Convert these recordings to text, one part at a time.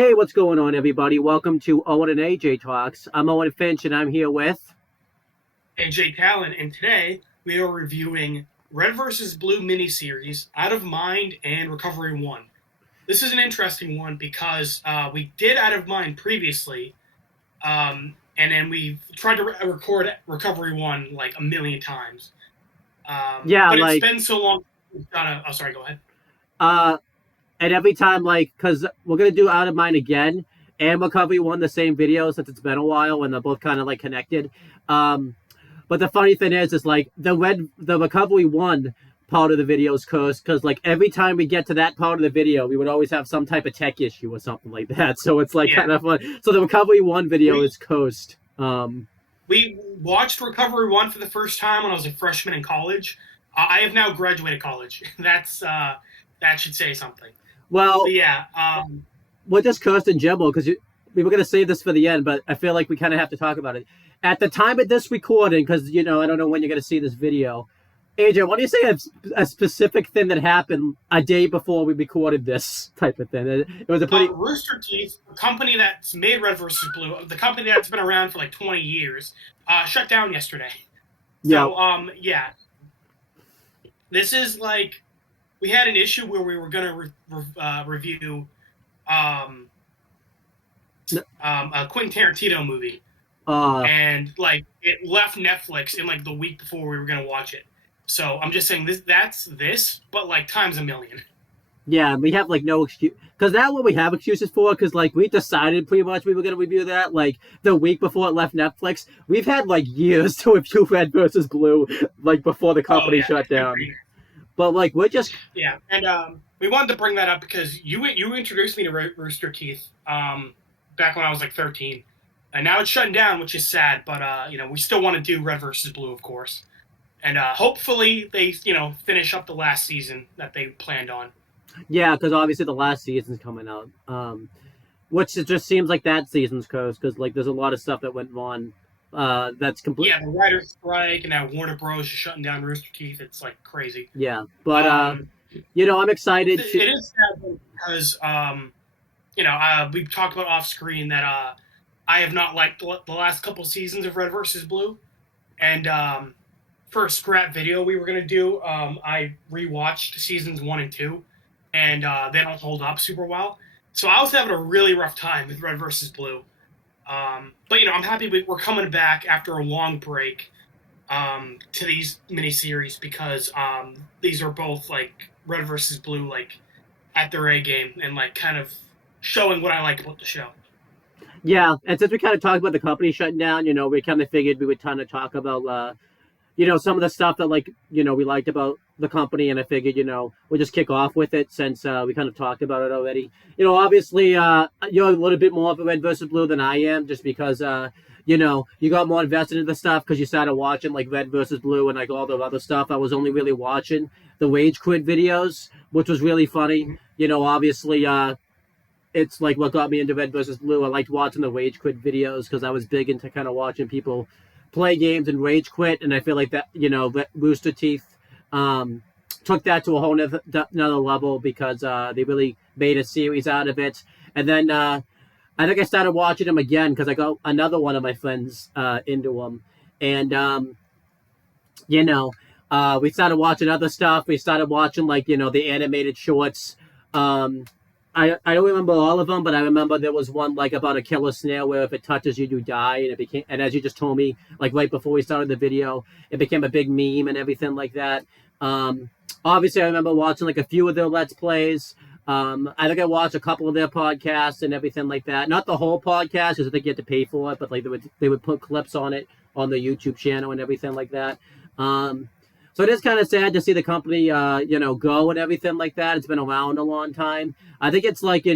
Hey, what's going on, everybody? Welcome to Owen and AJ Talks. I'm Owen Finch, and I'm here with... AJ Talon, and today we are reviewing Red vs. Blue miniseries, Out of Mind and Recovery 1. This is an interesting one because we did Out of Mind previously, and then we tried to record Recovery 1 like a million times. Yeah, but it's like... been so long. Oh, sorry, go ahead. And every time, like, because we're going to do Out of Mind again and Recovery 1, the same video, since it's been a while, and they're both kind of, like, connected. But the funny thing is, like, the Recovery 1 part of the video is cursed, because, like, every time we get to that part of the video, we would always have some type of tech issue or something like that. So it's, like, kind of fun. So the Recovery 1 video is cursed. We watched Recovery 1 for the first time when I was a freshman in college. I have now graduated college. That should say something. Well, but yeah. We're just cursed in general, because we were going to save this for the end, but I feel like we kind of have to talk about it. At the time of this recording, because, I don't know when you're going to see this video, AJ, why don't you say a specific thing that happened a day before we recorded this type of thing? It was a pretty... Rooster Teeth, a company that's made Red vs. Blue, the company that's been around for like 20 years, shut down yesterday. So, yeah. This is like... We had an issue where we were going to review a Quentin Tarantino movie. And, like, it left Netflix in, like, the week before we were going to watch it. So I'm just saying that's this, but, like, times a million. Yeah, we have, like, no excuse. Because that's what we have excuses for, because, like, we decided pretty much we were going to review that, like, the week before it left Netflix. We've had, like, years to review Red vs. Blue, like, before the company shut down. But, like, we're just... Yeah, and we wanted to bring that up because you introduced me to Rooster Teeth back when I was, like, 13. And now it's shutting down, which is sad, but, we still want to do Red vs. Blue, of course. And hopefully they, finish up the last season that they planned on. Yeah, because obviously the last season's coming out. Which it just seems like that season's cursed, because, like, there's a lot of stuff that went on that's complete. Yeah, the writer's strike, and now Warner Bros. Is shutting down Rooster Teeth. It's, like, crazy. Yeah, but, I'm excited. It is sad because, we've talked about off-screen that I have not liked the last couple seasons of Red vs. Blue. And for a scrap video we were going to do, I rewatched seasons 1 and 2, and they don't hold up super well. So I was having a really rough time with Red vs. Blue. But, I'm happy we're coming back after a long break to these miniseries because these are both, like, Red vs. Blue, like, at their A game and, like, kind of showing what I like about the show. Yeah, and since we kind of talked about the company shutting down, we kind of figured we would kind of talk about, some of the stuff that, like, we liked about the company, and I figured, we'll just kick off with it since we kind of talked about it already. Obviously, you're a little bit more of a Red vs. Blue than I am, just because, you got more invested in the stuff because you started watching, like, Red vs. Blue and, like, all the other stuff. I was only really watching the Rage Quit videos, which was really funny. Obviously, it's, like, what got me into Red vs. Blue. I liked watching the Rage Quit videos because I was big into kind of watching people play games and rage quit, and I feel like that, Rooster Teeth took that to a whole another level because they really made a series out of it. And then I think I started watching them again because I got another one of my friends into them. And, we started watching other stuff. We started watching, like, the animated shorts. I don't remember all of them, but I remember there was one, like, about a killer snail where if it touches you, you die. And as you just told me, like, right before we started the video, it became a big meme and everything like that. Obviously, I remember watching, like, a few of their Let's Plays. I think I watched a couple of their podcasts and everything like that. Not the whole podcast, because I think you had to pay for it, but, like, they would put clips on it on the YouTube channel and everything like that. So it is kind of sad to see the company, go and everything like that. It's been around a long time. I think it's like, Yeah,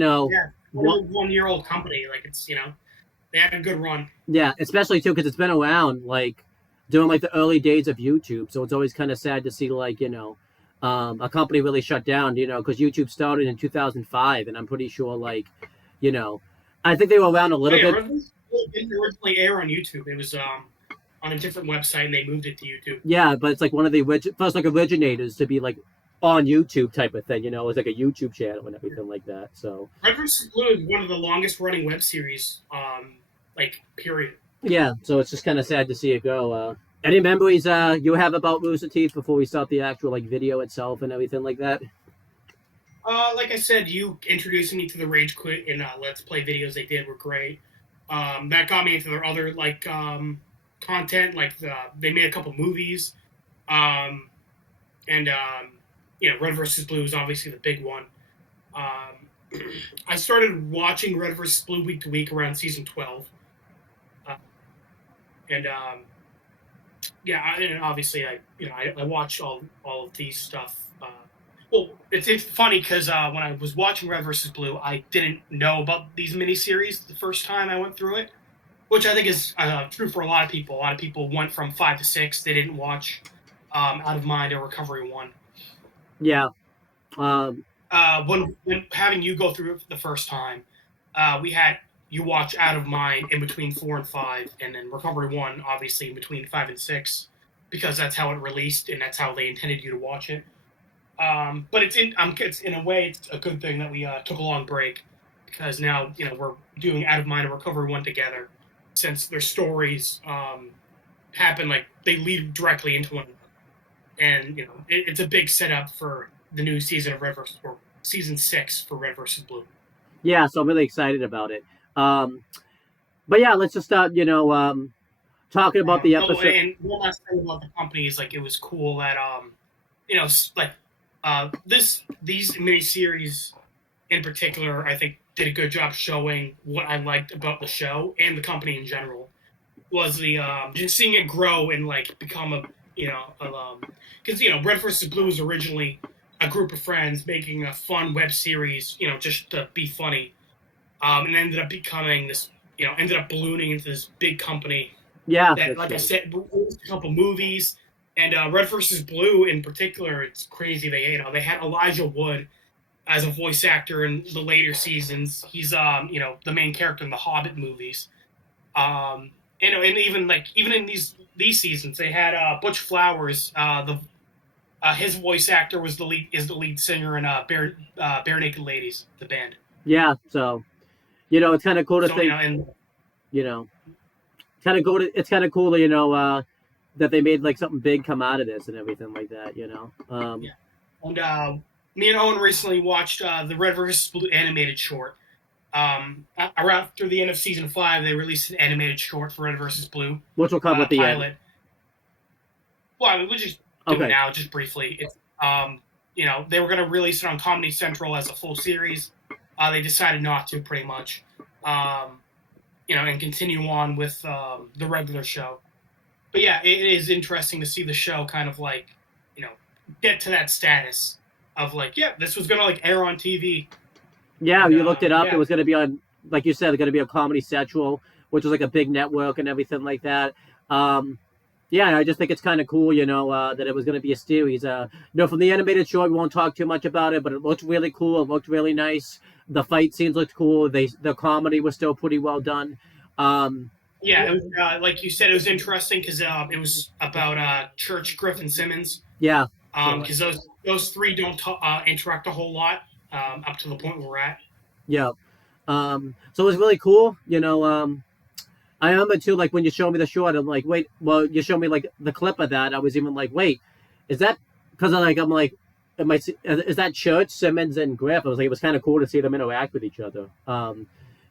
1-year-old company. Like, it's, they had a good run. Yeah, especially, too, because it's been around, like, during, like, the early days of YouTube. So it's always kind of sad to see, like, a company really shut down, because YouTube started in 2005. And I'm pretty sure, like, I think they were around a little bit. It didn't originally air on YouTube. It was on a different website, and they moved it to YouTube. Yeah, but it's like one of the first, like, originators to be, like, on YouTube type of thing. You know, it was like a YouTube channel and everything like that. So Red vs. Blue is one of the longest running web series, like period. yeah, so it's just kind of sad to see it go. Any memories you have about Rooster Teeth before we start the actual like video itself and everything like that? Like I said, you introducing me to the Rage Quit and Let's Play videos they did were great. That got me into their other like content. Like they made a couple movies, um, and Red versus Blue is obviously the big one. I started watching Red versus Blue week to week around season 12, and and obviously I watched all of these stuff. Well, it's funny because when I was watching Red versus Blue, I didn't know about these miniseries the first time I went through it, which I think is true for a lot of people. A lot of people went from 5 to 6; they didn't watch Out of Mind or Recovery 1. Yeah. Um, When having you go through it the first time, we had you watch Out of Mind in between 4 and 5, and then Recovery 1 obviously in between 5 and 6, because that's how it released and that's how they intended you to watch it. But it's in a way it's a good thing that we took a long break, because now we're doing Out of Mind and Recovery 1 together, since their stories happen like they lead directly into one another, and it's a big setup for the new season of Red versus or season 6 for Red versus Blue. yeah, so I'm really excited about it. Um, but yeah, let's just start. Talking about the Oh, episode. and one last thing about the company is like it was cool that like these miniseries in particular, I think did a good job showing what I liked about the show and the company in general. Was the just seeing it grow and like become a because Red versus Blue was originally a group of friends making a fun web series, just to be funny, and ended up becoming this, ended up ballooning into this big company Yeah, that, that's like I true. said, released a couple movies. And Red versus Blue in particular, it's crazy. They had Elijah Wood as a voice actor in the later seasons. He's the main character in the Hobbit movies. And even in these seasons, they had Butch Flowers. The His voice actor was the lead singer in Bare Naked Ladies, the band. Yeah, so it's kind of cool to So think. and You know, kind of cool. It's kind of cool, that they made like something big come out of this and everything like that. yeah, and me and Owen recently watched the Red vs. Blue animated short. Around through the end of season 5, they released an animated short for Red vs. Blue Which will come at the end. pilot. Well, I mean, we'll just do it Okay. now, just briefly. It's they were going to release it on Comedy Central as a full series. They decided not to, pretty much. And continue on with the regular show. But yeah, it is interesting to see the show kind of like, get to that status of like, yeah, this was going to like air on TV. Yeah, And you looked it up. It yeah, was going to be on, like you said, going to be a Comedy Central, which was like a big network and everything like that. Yeah, I just think it's kind of cool, that it was going to be a series. From the animated show, we won't talk too much about it, but it looked really cool. It looked really nice. The fight scenes looked cool. The comedy was still pretty well done. Um, yeah, it was, like you said, it was interesting because it was about Church, Griffin, Simmons. yeah, so Because those three don't interact a whole lot up to the point where we're at. yeah. So it was really cool. I remember too, like when you showed me the short, I'm like, wait, well, you showed me like the clip of that. I was even like, wait, is that because I'm like, is that Church, Simmons, and Griff? I was like, it was kind of cool to see them interact with each other.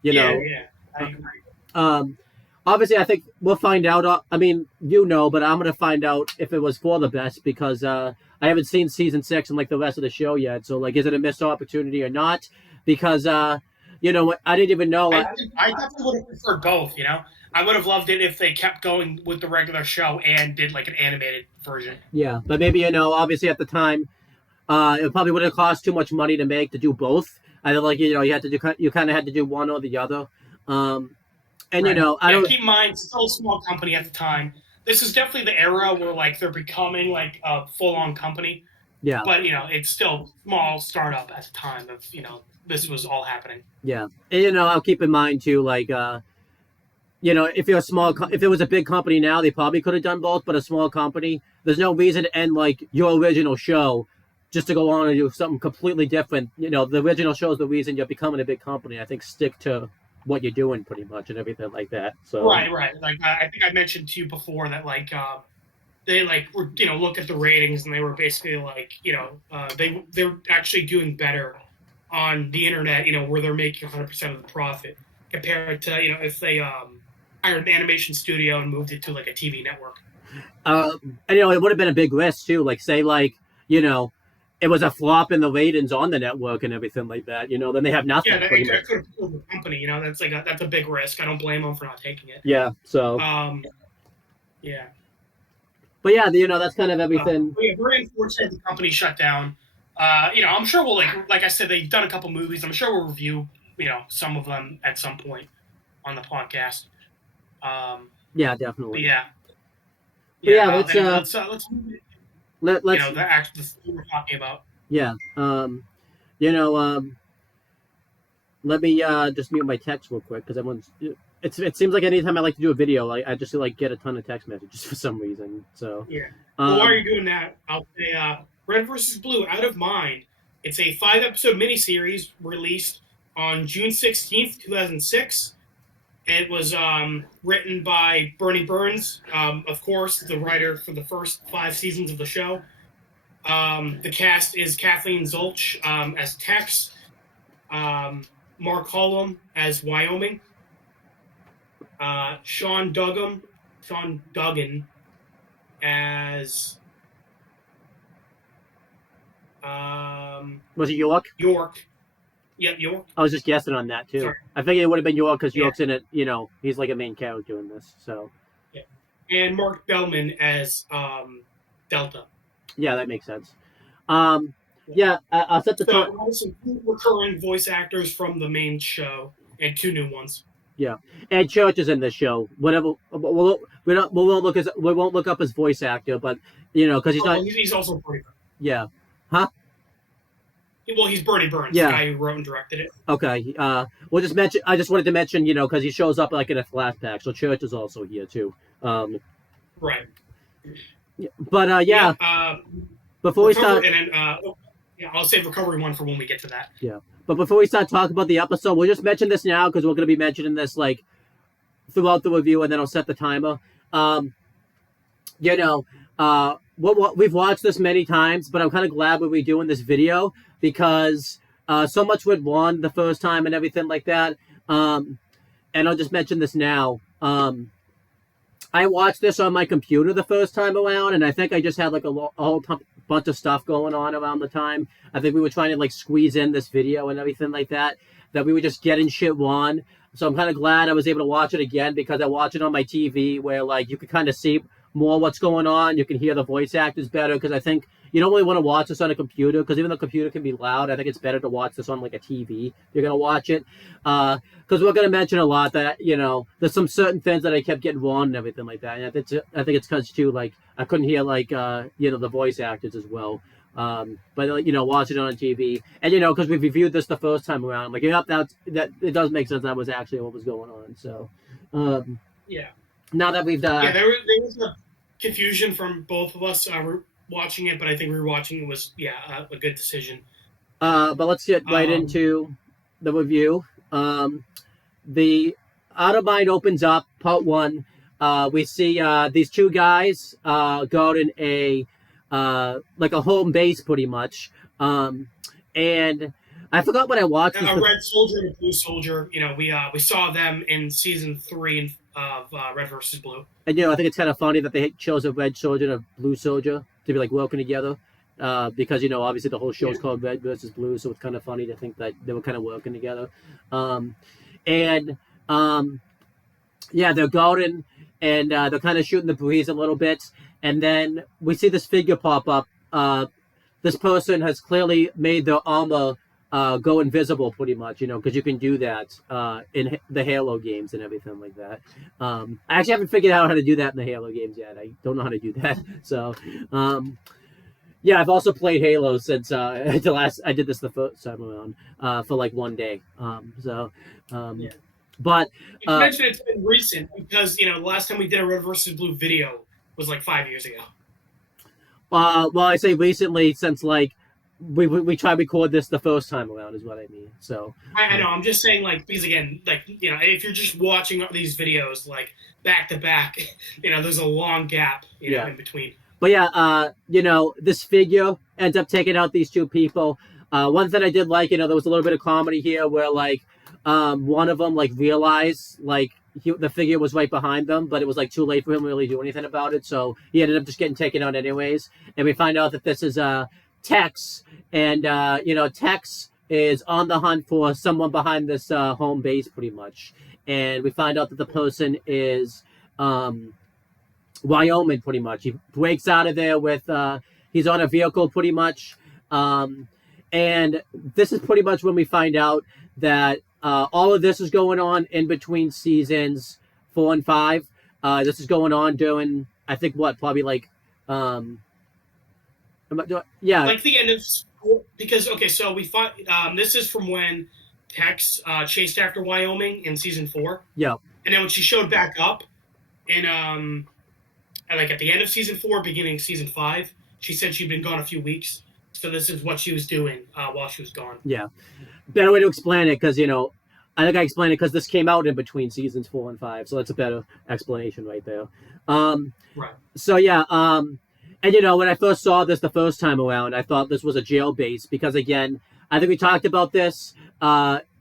You Yeah, know, yeah, I agree. um, obviously, I think we'll find out. I mean, but I'm gonna find out if it was for the best because I haven't seen season 6 and like the rest of the show yet. So like, is it a missed opportunity or not? Because I didn't even know. I definitely would have preferred both. I would have loved it if they kept going with the regular show and did like an animated version. Yeah, but maybe obviously at the time, it probably would have cost too much money to do both. I feel like you kind of had to do one or the other. And Right. I Yeah. don't. Keep in mind, still a small company at the time. This is definitely the era where like they're becoming like a full-on company. Yeah, But it's still small startup at the time of this was all happening. yeah, and I'll keep in mind too, like if you're a if it was a big company now, they probably could have done both. But a small company, there's no reason to end like your original show just to go on and do something completely different. You know, the original show is the reason you're becoming a big company. I think stick to what you're doing pretty much and everything like that. So Right. Like I think I mentioned to you before that like they like were look at the ratings and they were basically like they're actually doing better on the internet where they're making 100% of the profit compared to if they hired an animation studio and moved it to like a TV network. and it would have been a big risk too. Like say you know it was a flop in the ratings on the network and everything like that. Then they have nothing. Yeah, that could have killed the company. That's that's a big risk. I don't blame them for not taking it. Yeah. So. Yeah. But yeah, that's kind of everything. Yeah, very unfortunate the company shut down. I'm sure we'll like I said, they've done a couple movies. I'm sure we'll review some of them at some point on the podcast. Yeah, definitely. Yeah. Let's the thing we're talking about. Yeah. Let me just mute my text real quick because everyone's. It seems like anytime I like to do a video, I just get a ton of text messages for some reason. So yeah. Well, while you're doing that, I'll say Red vs. Blue, Out of Mind. It's a 5-episode miniseries released on June 16th, 2006. It was written by Bernie Burns, of course, the writer for the first 5 seasons of the show. The cast is Kathleen Zolch as Tex, Mark Hollum as Wyoming, Sean Duggan as was it York? York. Yep, York. I was just guessing on that too. Sorry. I figured it would have been York because York's in it. He's like a main character in this. So. Yeah. And Mark Bellman as Delta. Yeah, that makes sense. Yeah, I'll set the time. Also, 2 recurring voice actors from the main show and 2 new ones. Yeah, Ed Church is in this show. Whatever, we won't look up his voice actor, but because he's not. He's also Bernie Burns. Yeah, huh? Well, he's Bernie Burns, the guy who wrote and directed it. Okay. We'll just mention. I just wanted to mention, because he shows up like in a flashback. So Church is also here too. Right. But before we start, and then I'll save recovery one for when we get to that. Yeah. But before we start talking about the episode, we'll just mention this now because we're going to be mentioning this throughout the review, and then I'll set the timer. We've watched this many times, but I'm kind of glad we're redoing this video because so much went wrong the first time and everything like that. And I'll just mention this now. I watched this on my computer the first time around, and I think I just had a whole bunch of stuff going on around the time. I think we were trying to squeeze in this video and everything like that we were just getting shit wrong. So I'm kind of glad I was able to watch it again because I watched it on my TV where you could kind of see more what's going on. You can hear the voice actors better because I think you don't really want to watch this on a computer because even though the computer can be loud, I think it's better to watch this on a TV if you're going to watch it. Because we're going to mention a lot that, there's some certain things that I kept getting wrong and everything like that. And I think it's because too, I couldn't hear the voice actors as well. But watching it on TV and because we reviewed this the first time around, I'm like, yep, that it does make sense. That was actually what was going on. So, yeah. Now that we've done, there was a confusion from both of us watching it, but I think rewatching it was a good decision. But let's get right into the review. The Out of Mind opens up part 1. We see these 2 guys go in a home base pretty much. And I forgot what I watched. A red soldier and a blue soldier. We saw them in season 3 of Red vs. Blue. And I think it's kind of funny that they chose a red soldier and a blue soldier to be working together. Because obviously the whole show is called Red versus Blue, so it's kind of funny to think that they were kind of working together. They're going and they're kind of shooting the breeze a little bit, and then we see this figure pop up. This person has clearly made their armor go invisible, pretty much, because you can do that in the Halo games and everything like that. I actually haven't figured out how to do that in the Halo games yet. I don't know how to do that, so. Yeah, I've also played Halo since I did this the first time around for 1 day. But you mentioned it's been recent because the last time we did a Red vs. Blue video was 5 years ago. Well, I say recently since we try to record this the first time around is what I mean. So I know. I'm just saying, like, because again, like, if you're just watching these videos like back to back, there's a long gap, yeah. in between. But yeah, this figure ends up taking out these two people. One thing I did like, there was a little bit of comedy here where like one of them like realized like the figure was right behind them, but it was like too late for him to really do anything about it. So he ended up just getting taken out anyways. And we find out that this is Tex, and Tex is on the hunt for someone behind this home base, pretty much. And we find out that the person is Wyoming, pretty much. He breaks out of there with he's on a vehicle, pretty much. And this is pretty much when we find out that all of this is going on in between seasons 4 and 5. This is going on during, I think, probably like yeah, like the end of school, because so we find this is from when Tex chased after Wyoming in season 4. Yeah, and then when she showed back up in like at the end of season 4, beginning of season 5, she said she'd been gone a few weeks. So this is what she was doing while she was gone. Yeah, better way to explain it, because I think I explained it because this came out in between seasons 4 and 5, so that's a better explanation right there. Right. So yeah, and when I first saw this the first time around, I thought this was a jail base because, again, I think we talked about this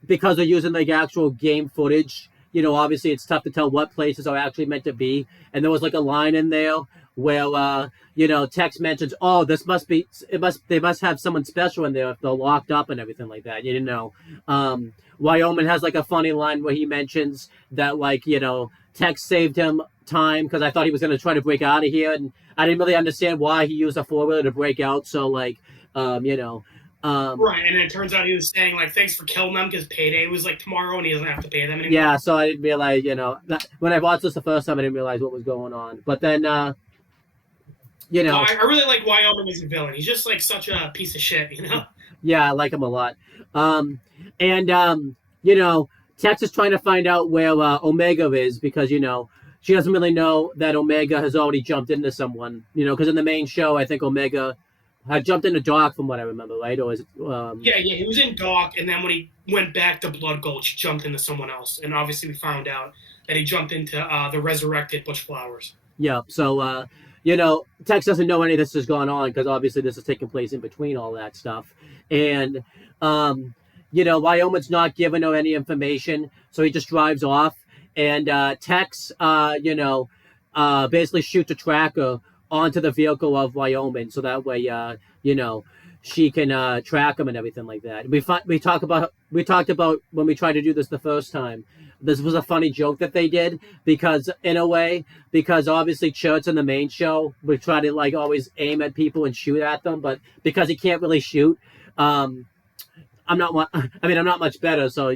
because they're using like actual game footage. Obviously it's tough to tell what places are actually meant to be, and there was like a line in there where Tex mentions, oh, they must have someone special in there if they're locked up and everything like that. Wyoming has like a funny line where he mentions that like Tex saved him time because I thought he was going to try to break out of here, and I didn't really understand why he used a 4-wheeler to break out. So like right, and it turns out he was saying like thanks for killing them because payday was like tomorrow and he doesn't have to pay them anymore. Yeah, so I didn't realize when I watched this the first time I didn't realize what was going on, but then I really like Wyoming as a villain. He's just like such a piece of shit, Yeah, I like him a lot. Tex is trying to find out where Omega is because she doesn't really know that Omega has already jumped into someone. Because in the main show, I think Omega had jumped into Doc, from what I remember, right? Or is it? Yeah, he was in Doc, and then when he went back to Blood Gulch, he jumped into someone else, and obviously we found out that he jumped into the resurrected Butch Flowers. Yeah. So Tex doesn't know any of this has gone on because obviously this is taking place in between all that stuff, and Wyoming's not giving her any information, so he just drives off, and Tex, basically shoots a tracker onto the vehicle of Wyoming, so that way, she can track him and everything like that. We talked about when we tried to do this the first time. This was a funny joke that they did because obviously Church in the main show we try to like always aim at people and shoot at them, but because he can't really shoot, I'm not much better, so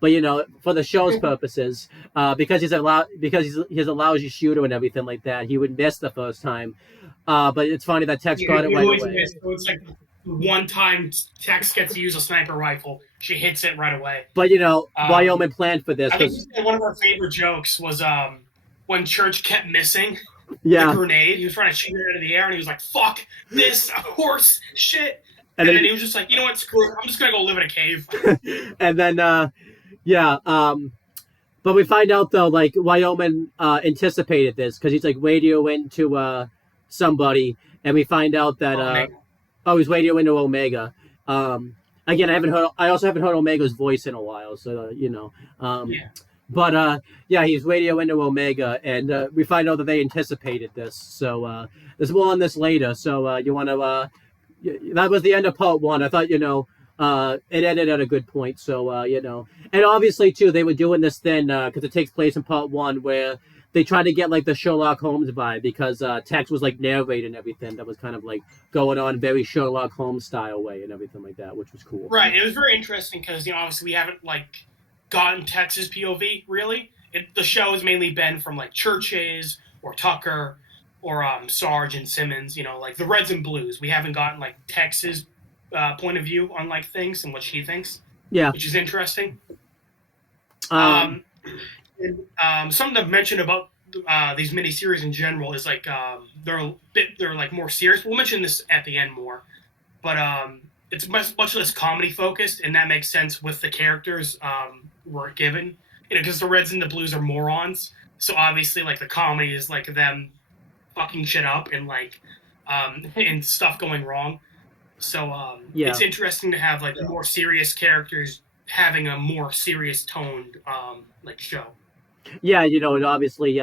but for the show's purposes, because he's a lousy shooter and everything like that, he would miss the first time. But it's funny that Tex got it right away. So it's like one time Tex gets to use a sniper rifle, she hits it right away. But Wyoming planned for this. I think one of our favorite jokes was when Church kept missing the grenade. He was trying to shoot it out of the air, and he was like, "Fuck this horse shit." And then he was just like, you know what, screw it. I'm just going to go live in a cave. And then, but we find out, though, like, Wyoming anticipated this because he's, like, radioing to somebody. And we find out that, he's radioing to Omega. Again, I also haven't heard Omega's voice in a while, so, yeah. But, he's radioing to Omega, and we find out that they anticipated this. So, there's more on this later. So, you want to... that was the end of part 1. I thought, it ended at a good point. So, and obviously, too, they were doing this then because it takes place in part 1 where they tried to get like the Sherlock Holmes vibe because Tex was like narrating everything that was kind of like going on very Sherlock Holmes style way and everything like that, which was cool. Right. It was very interesting because, obviously we haven't like gotten Tex's POV really. The show has mainly been from like Church's or Tucker or Sarge and Simmons, like the Reds and Blues. We haven't gotten like Tex's point of view on like things and what she thinks. Yeah, which is interesting. Something I've mentioned about these miniseries in general is like they're like more serious. We'll mention this at the end more, but it's much less comedy focused, and that makes sense with the characters were given. Because the Reds and the Blues are morons, so obviously like the comedy is like them fucking shit up and like and stuff going wrong. So Yeah. it's interesting to have like more serious characters having a more serious toned like show. Yeah, and obviously,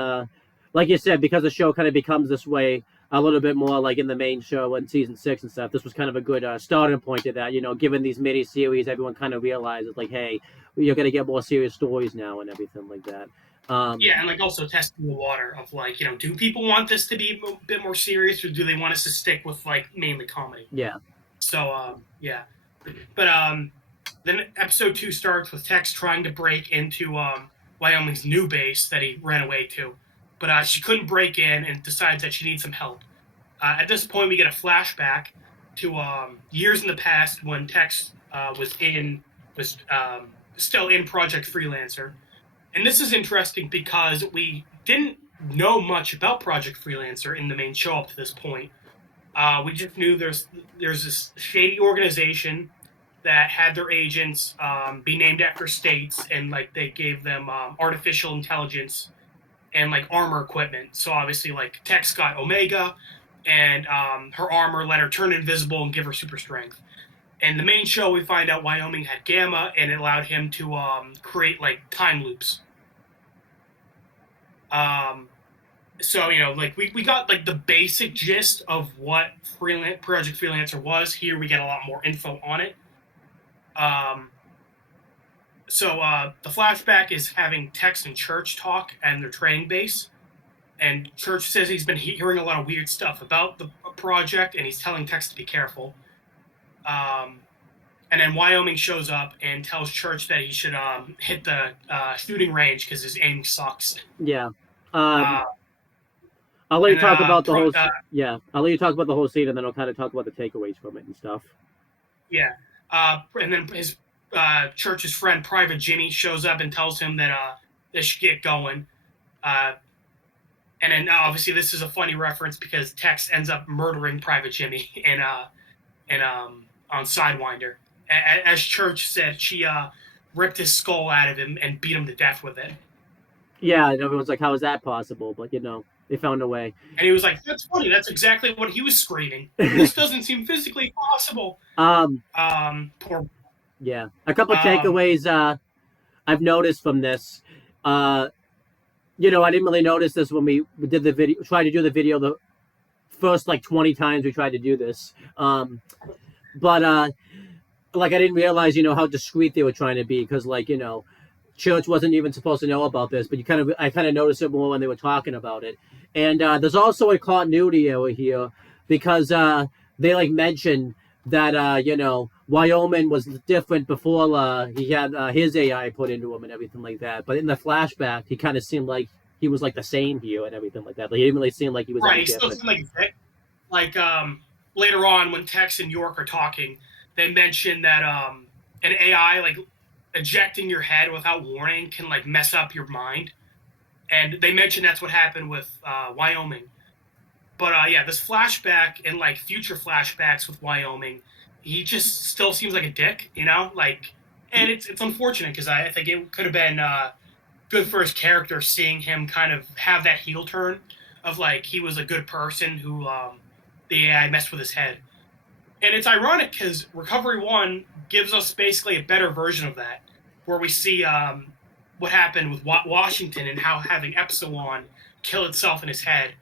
like you said, because the show kind of becomes this way a little bit more like in the main show in season 6 and stuff. This was kind of a good starting point to that. Given these mini series, everyone kind of realizes like, hey, you're gonna get more serious stories now and everything like that. Yeah, and like also testing the water of like, do people want this to be a bit more serious, or do they want us to stick with like mainly comedy? Yeah. So yeah, but then episode 2 starts with Tex trying to break into Wyoming's new base that he ran away to, but she couldn't break in and decides that she needs some help. At this point, we get a flashback to years in the past when Tex was still in Project Freelancer, and this is interesting because we didn't know much about Project Freelancer in the main show up to this point. We just knew there's this shady organization that had their agents be named after states, and like they gave them artificial intelligence and like armor equipment. So obviously, like Tex got Omega, and her armor let her turn invisible and give her super strength. In the main show, we find out Wyoming had Gamma, and it allowed him to create like time loops. Um, so like we got like the basic gist of what Project Freelancer was. Here we get a lot more info on it. Um, so the flashback is having Tex and Church talk and their training base, and Church says he's been hearing a lot of weird stuff about the project, and he's telling Tex to be careful. Um, and then Wyoming shows up and tells Church that he should hit the shooting range because his aim sucks. Yeah. Um, Uh, I'll let you and talk about the whole. yeah, I'll let you talk about the whole scene, and then I'll kind of talk about the takeaways from it and stuff. yeah. And then his Church's friend, Private Jimmy, shows up and tells him that they should get going. Uh, and then obviously this is a funny reference because Tex ends up murdering Private Jimmy on Sidewinder. As Church said, she ripped his skull out of him and beat him to death with it. Yeah, and everyone's like, "How is that possible?" But they found a way. And he was like, "That's funny. That's exactly what he was screaming. This doesn't seem physically possible." Poor. Yeah, a couple takeaways I've noticed from this. I didn't really notice this when we did the video. Tried to do the video the first like 20 times we tried to do this. But like I didn't realize how discreet they were trying to be because Church wasn't even supposed to know about this, but I kind of noticed it more when they were talking about it. And there's also a continuity error here because they like mentioned that Wyoming was different before he had his AI put into him and everything like that. But in the flashback, he kind of seemed like he was like the same here and everything like that. Like, he didn't really seem like he was right. any He still different. seemed like later on when Tex and York are talking, they mention that an AI like ejecting your head without warning can like mess up your mind, and they mention that's what happened with Wyoming. But yeah, this flashback and like future flashbacks with Wyoming, he just still seems like a dick, like, and it's unfortunate because I think it could have been good for his character seeing him kind of have that heel turn of like he was a good person who the AI messed with his head. And it's ironic because Recovery 1 gives us basically a better version of that, where we see what happened with Washington and how having Epsilon kill itself in his head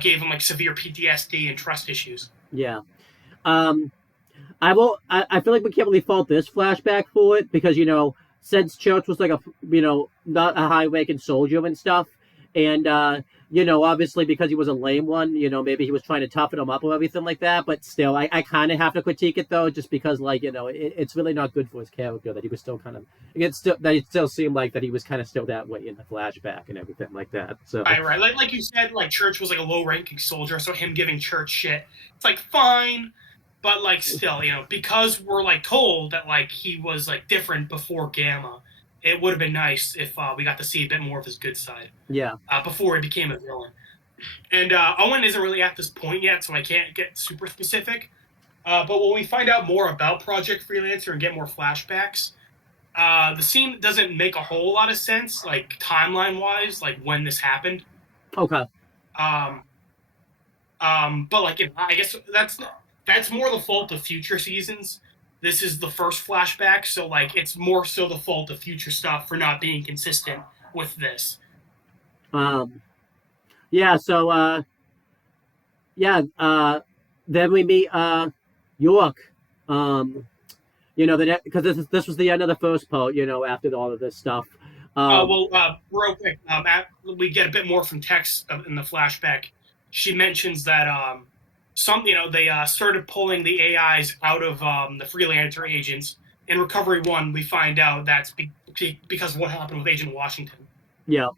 gave him like severe PTSD and trust issues. Yeah. I feel like we can't really fault this flashback for it because since Church was like a not a high ranking soldier and stuff, and obviously because he was a lame one, maybe he was trying to toughen him up or everything like that. But still, I kind of have to critique it though, just because it's really not good for his character that he was still kind of that it still seemed like that he was kind of still that way in the flashback and everything like that. So right. Like you said, like Church was like a low ranking soldier, so him giving Church shit, it's like fine. But like still, because we're like told that like he was like different before Gamma, it would have been nice if we got to see a bit more of his good side. Yeah. Before he became a villain. And Owen isn't really at this point yet, so I can't get super specific. But when we find out more about Project Freelancer and get more flashbacks, the scene doesn't make a whole lot of sense, like timeline wise, like when this happened. Okay. Um, but like, I guess that's more the fault of future seasons. This is the first flashback, so like it's more so the fault of future stuff for not being consistent with this. Um, yeah. So yeah. Then we meet York. Um, because this was the end of the first part. After all of this stuff. Um, Real quick, we get a bit more from Tex in the flashback. She mentions that they started pulling the AIs out of the freelancer agents. In Recovery 1, we find out that's because of what happened with Agent Washington. yeah.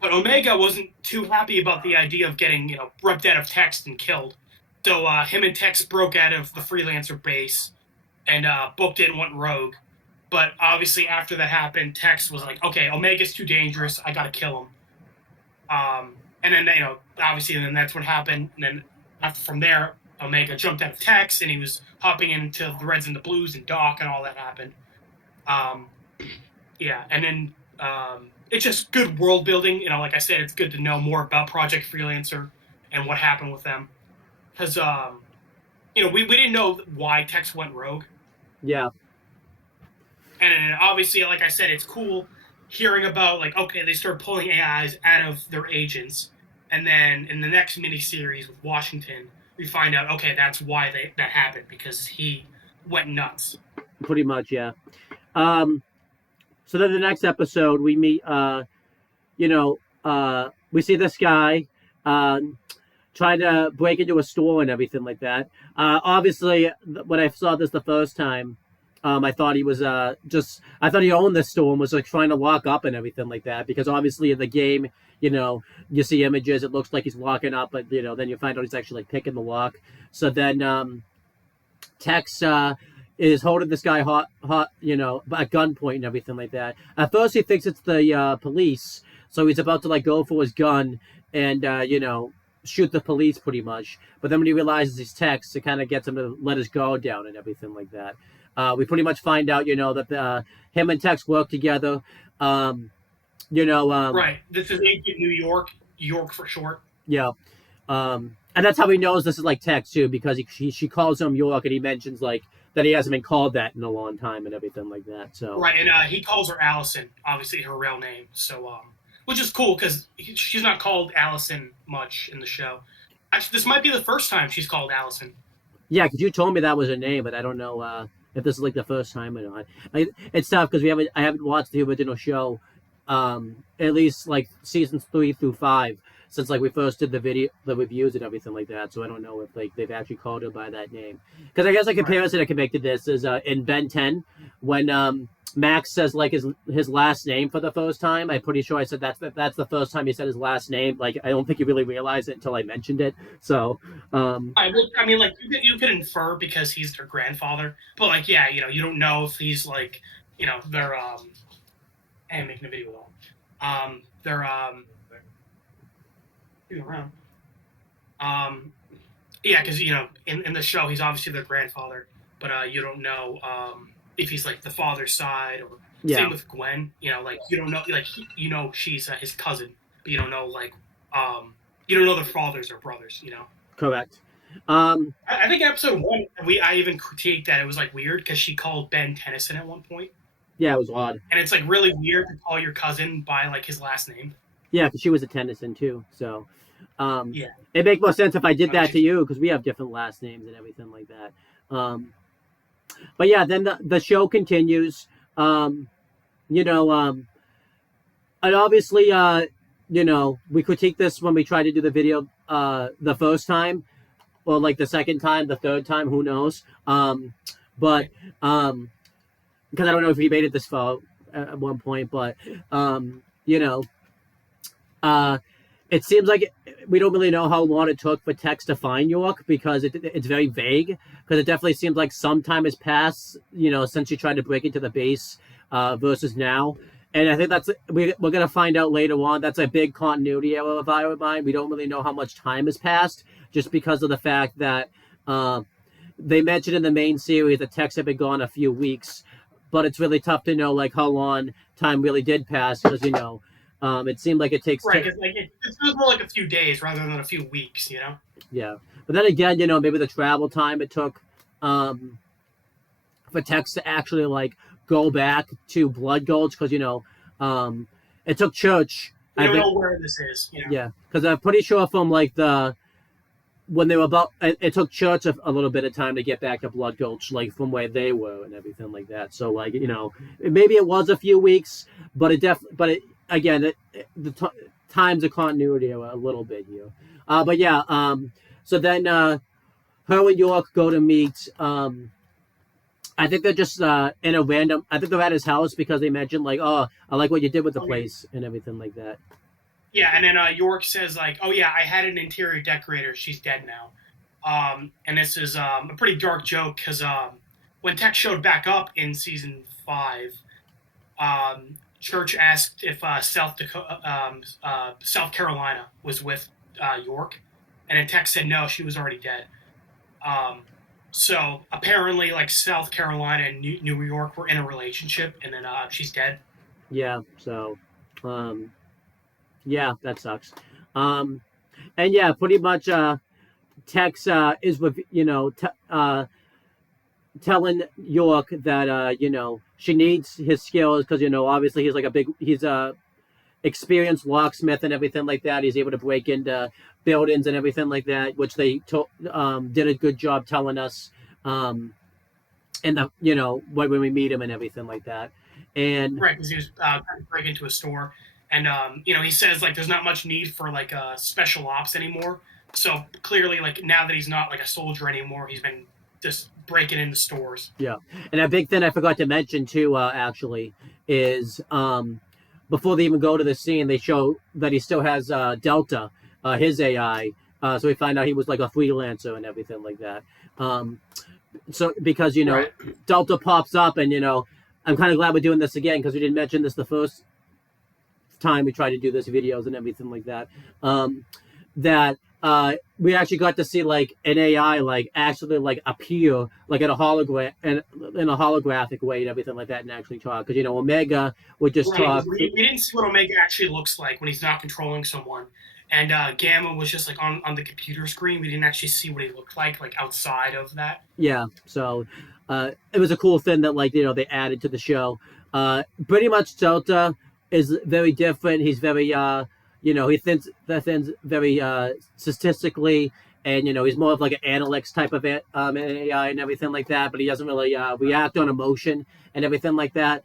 But Omega wasn't too happy about the idea of getting, ripped out of Tex and killed. So him and Tex broke out of the freelancer base and booked it and went rogue. But obviously, after that happened, Tex was like, "Okay, Omega's too dangerous. I gotta kill him." And then obviously, then that's what happened. And then from there, Omega jumped out of Tex, and he was hopping into the Reds and the Blues and Doc, and all that happened. Um, yeah, and then it's just good world building. Like I said, it's good to know more about Project Freelancer and what happened with them, because we didn't know why Tex went rogue. Yeah. And obviously, like I said, it's cool hearing about like, okay, they start pulling AIs out of their agents, and then in the next miniseries with Washington, we find out, okay, that's why that happened, because he went nuts. Pretty much, yeah. So then the next episode we meet we see this guy trying to break into a store and everything like that. Obviously, when I saw this the first time, I thought he was I thought he owned this store and was like trying to lock up and everything like that, because obviously in the game, you see images, it looks like he's locking up, but then you find out he's actually like picking the lock. So then Tex is holding this guy hot, at gunpoint and everything like that. At first, he thinks it's the police, so he's about to like go for his gun and shoot the police pretty much. But then when he realizes he's Tex, it kind of gets him to let his guard down and everything like that. We pretty much find out, that him and Tex work together. Right. This is Agent New York, York for short. Yeah. And that's how he knows this is like Tex too, because she calls him York, and he mentions like that he hasn't been called that in a long time and everything like that. So right, and he calls her Allison, obviously her real name. So which is cool because she's not called Allison much in the show. Actually, this might be the first time she's called Allison. Yeah, because you told me that was her name, but I don't know if this is like the first time or not. It's tough because I haven't watched the original show, at least like seasons 3 through 5, since like we first did the reviews and everything like that. So I don't know if like they've actually called her by that name. Because I guess a comparison I can make to this is in Ben 10 when Max says like his last name for the first time. I'm pretty sure I said that's the first time he said his last name. Like I don't think he really realized it until I mentioned it. So I mean, like you could infer because he's their grandfather, but like yeah, you don't know if he's like their hey, I'm making a video with all they're around. Yeah, because in the show he's obviously their grandfather, but you don't know if he's like the father's side or same with Gwen. Like you don't know, like she's his cousin, but you don't know like you don't know their fathers or brothers. Correct. I think episode 1 I even critiqued that it was like weird because she called Ben Tennyson at one point. Yeah, it was odd, and it's like really weird to call your cousin by like his last name. Yeah, because she was a Tennyson too. So yeah, it makes more sense if I did that to you, because we have different last names and everything like that. But yeah, then the show continues. And obviously, we critique this when we tried to do the video the first time, or like the second time, the third time, who knows? But because I don't know if we made it this far at one point, but it seems like we don't really know how long it took for Tex to find York, because it's very vague. Because it definitely seems like some time has passed, since she tried to break into the base versus now. And I think we're going to find out later on. That's a big continuity error of our mind. We don't really know how much time has passed, just because of the fact that they mentioned in the main series that Tex had been gone a few weeks, but it's really tough to know like how long time really did pass because it seemed like it takes Right, because like it feels more like a few days rather than a few weeks, you know. yeah. But then again, maybe the travel time it took um, for Tex to actually like go back to Blood Gulch because it took Church. We I don't think know where this is, you know. yeah, because I'm pretty sure from like the when they were about it took Church a little bit of time to get back to Blood Gulch, like from where they were and everything like that. So like maybe it was a few weeks, but again times of continuity are a little bit here. But yeah, so then her and York go to meet. I think they're just in a random. I think they're at his house because they mentioned like, "Oh, I like what you did with the Okay. place and everything like that." Yeah, and then York says like, "Oh yeah, I had an interior decorator. She's dead now." And this is a pretty dark joke because when Tex showed back up in season 5, Church asked if South Carolina was with York, and then Tex said no, she was already dead. So apparently, like South Carolina and New York were in a relationship, and then she's dead. Yeah. So, um, yeah, that sucks. Um, and yeah, pretty much. Tex is with telling York that she needs his skills because obviously he's a experienced locksmith and everything like that. He's able to break into buildings and everything like that, which they did a good job telling us in the when we meet him and everything like that. And Right, because he was trying to break into a store, and he says like there's not much need for like special ops anymore. So clearly, like now that he's not like a soldier anymore, he's been just breaking into stores. yeah, and a big thing I forgot to mention too, actually, is before they even go to the scene, they show that he still has Delta, his AI. So we find out he was like a freelancer and everything like that. So because Right. Delta pops up, and I'm kind of glad we're doing this again because we didn't mention this the first time we tried to do this videos and everything like that. That we actually got to see like an AI like actually like appear like in a hologram and in a holographic way and everything like that and actually talk because Omega would just Right. talk. We didn't see what Omega actually looks like when he's not controlling someone, and Gamma was just like on the computer screen. We didn't actually see what he looked like outside of that. Yeah, so it was a cool thing that like they added to the show. Pretty much Delta is very different. He's very he thinks very statistically, and he's more of like an analytics type of AI and everything like that. But he doesn't really react on emotion and everything like that.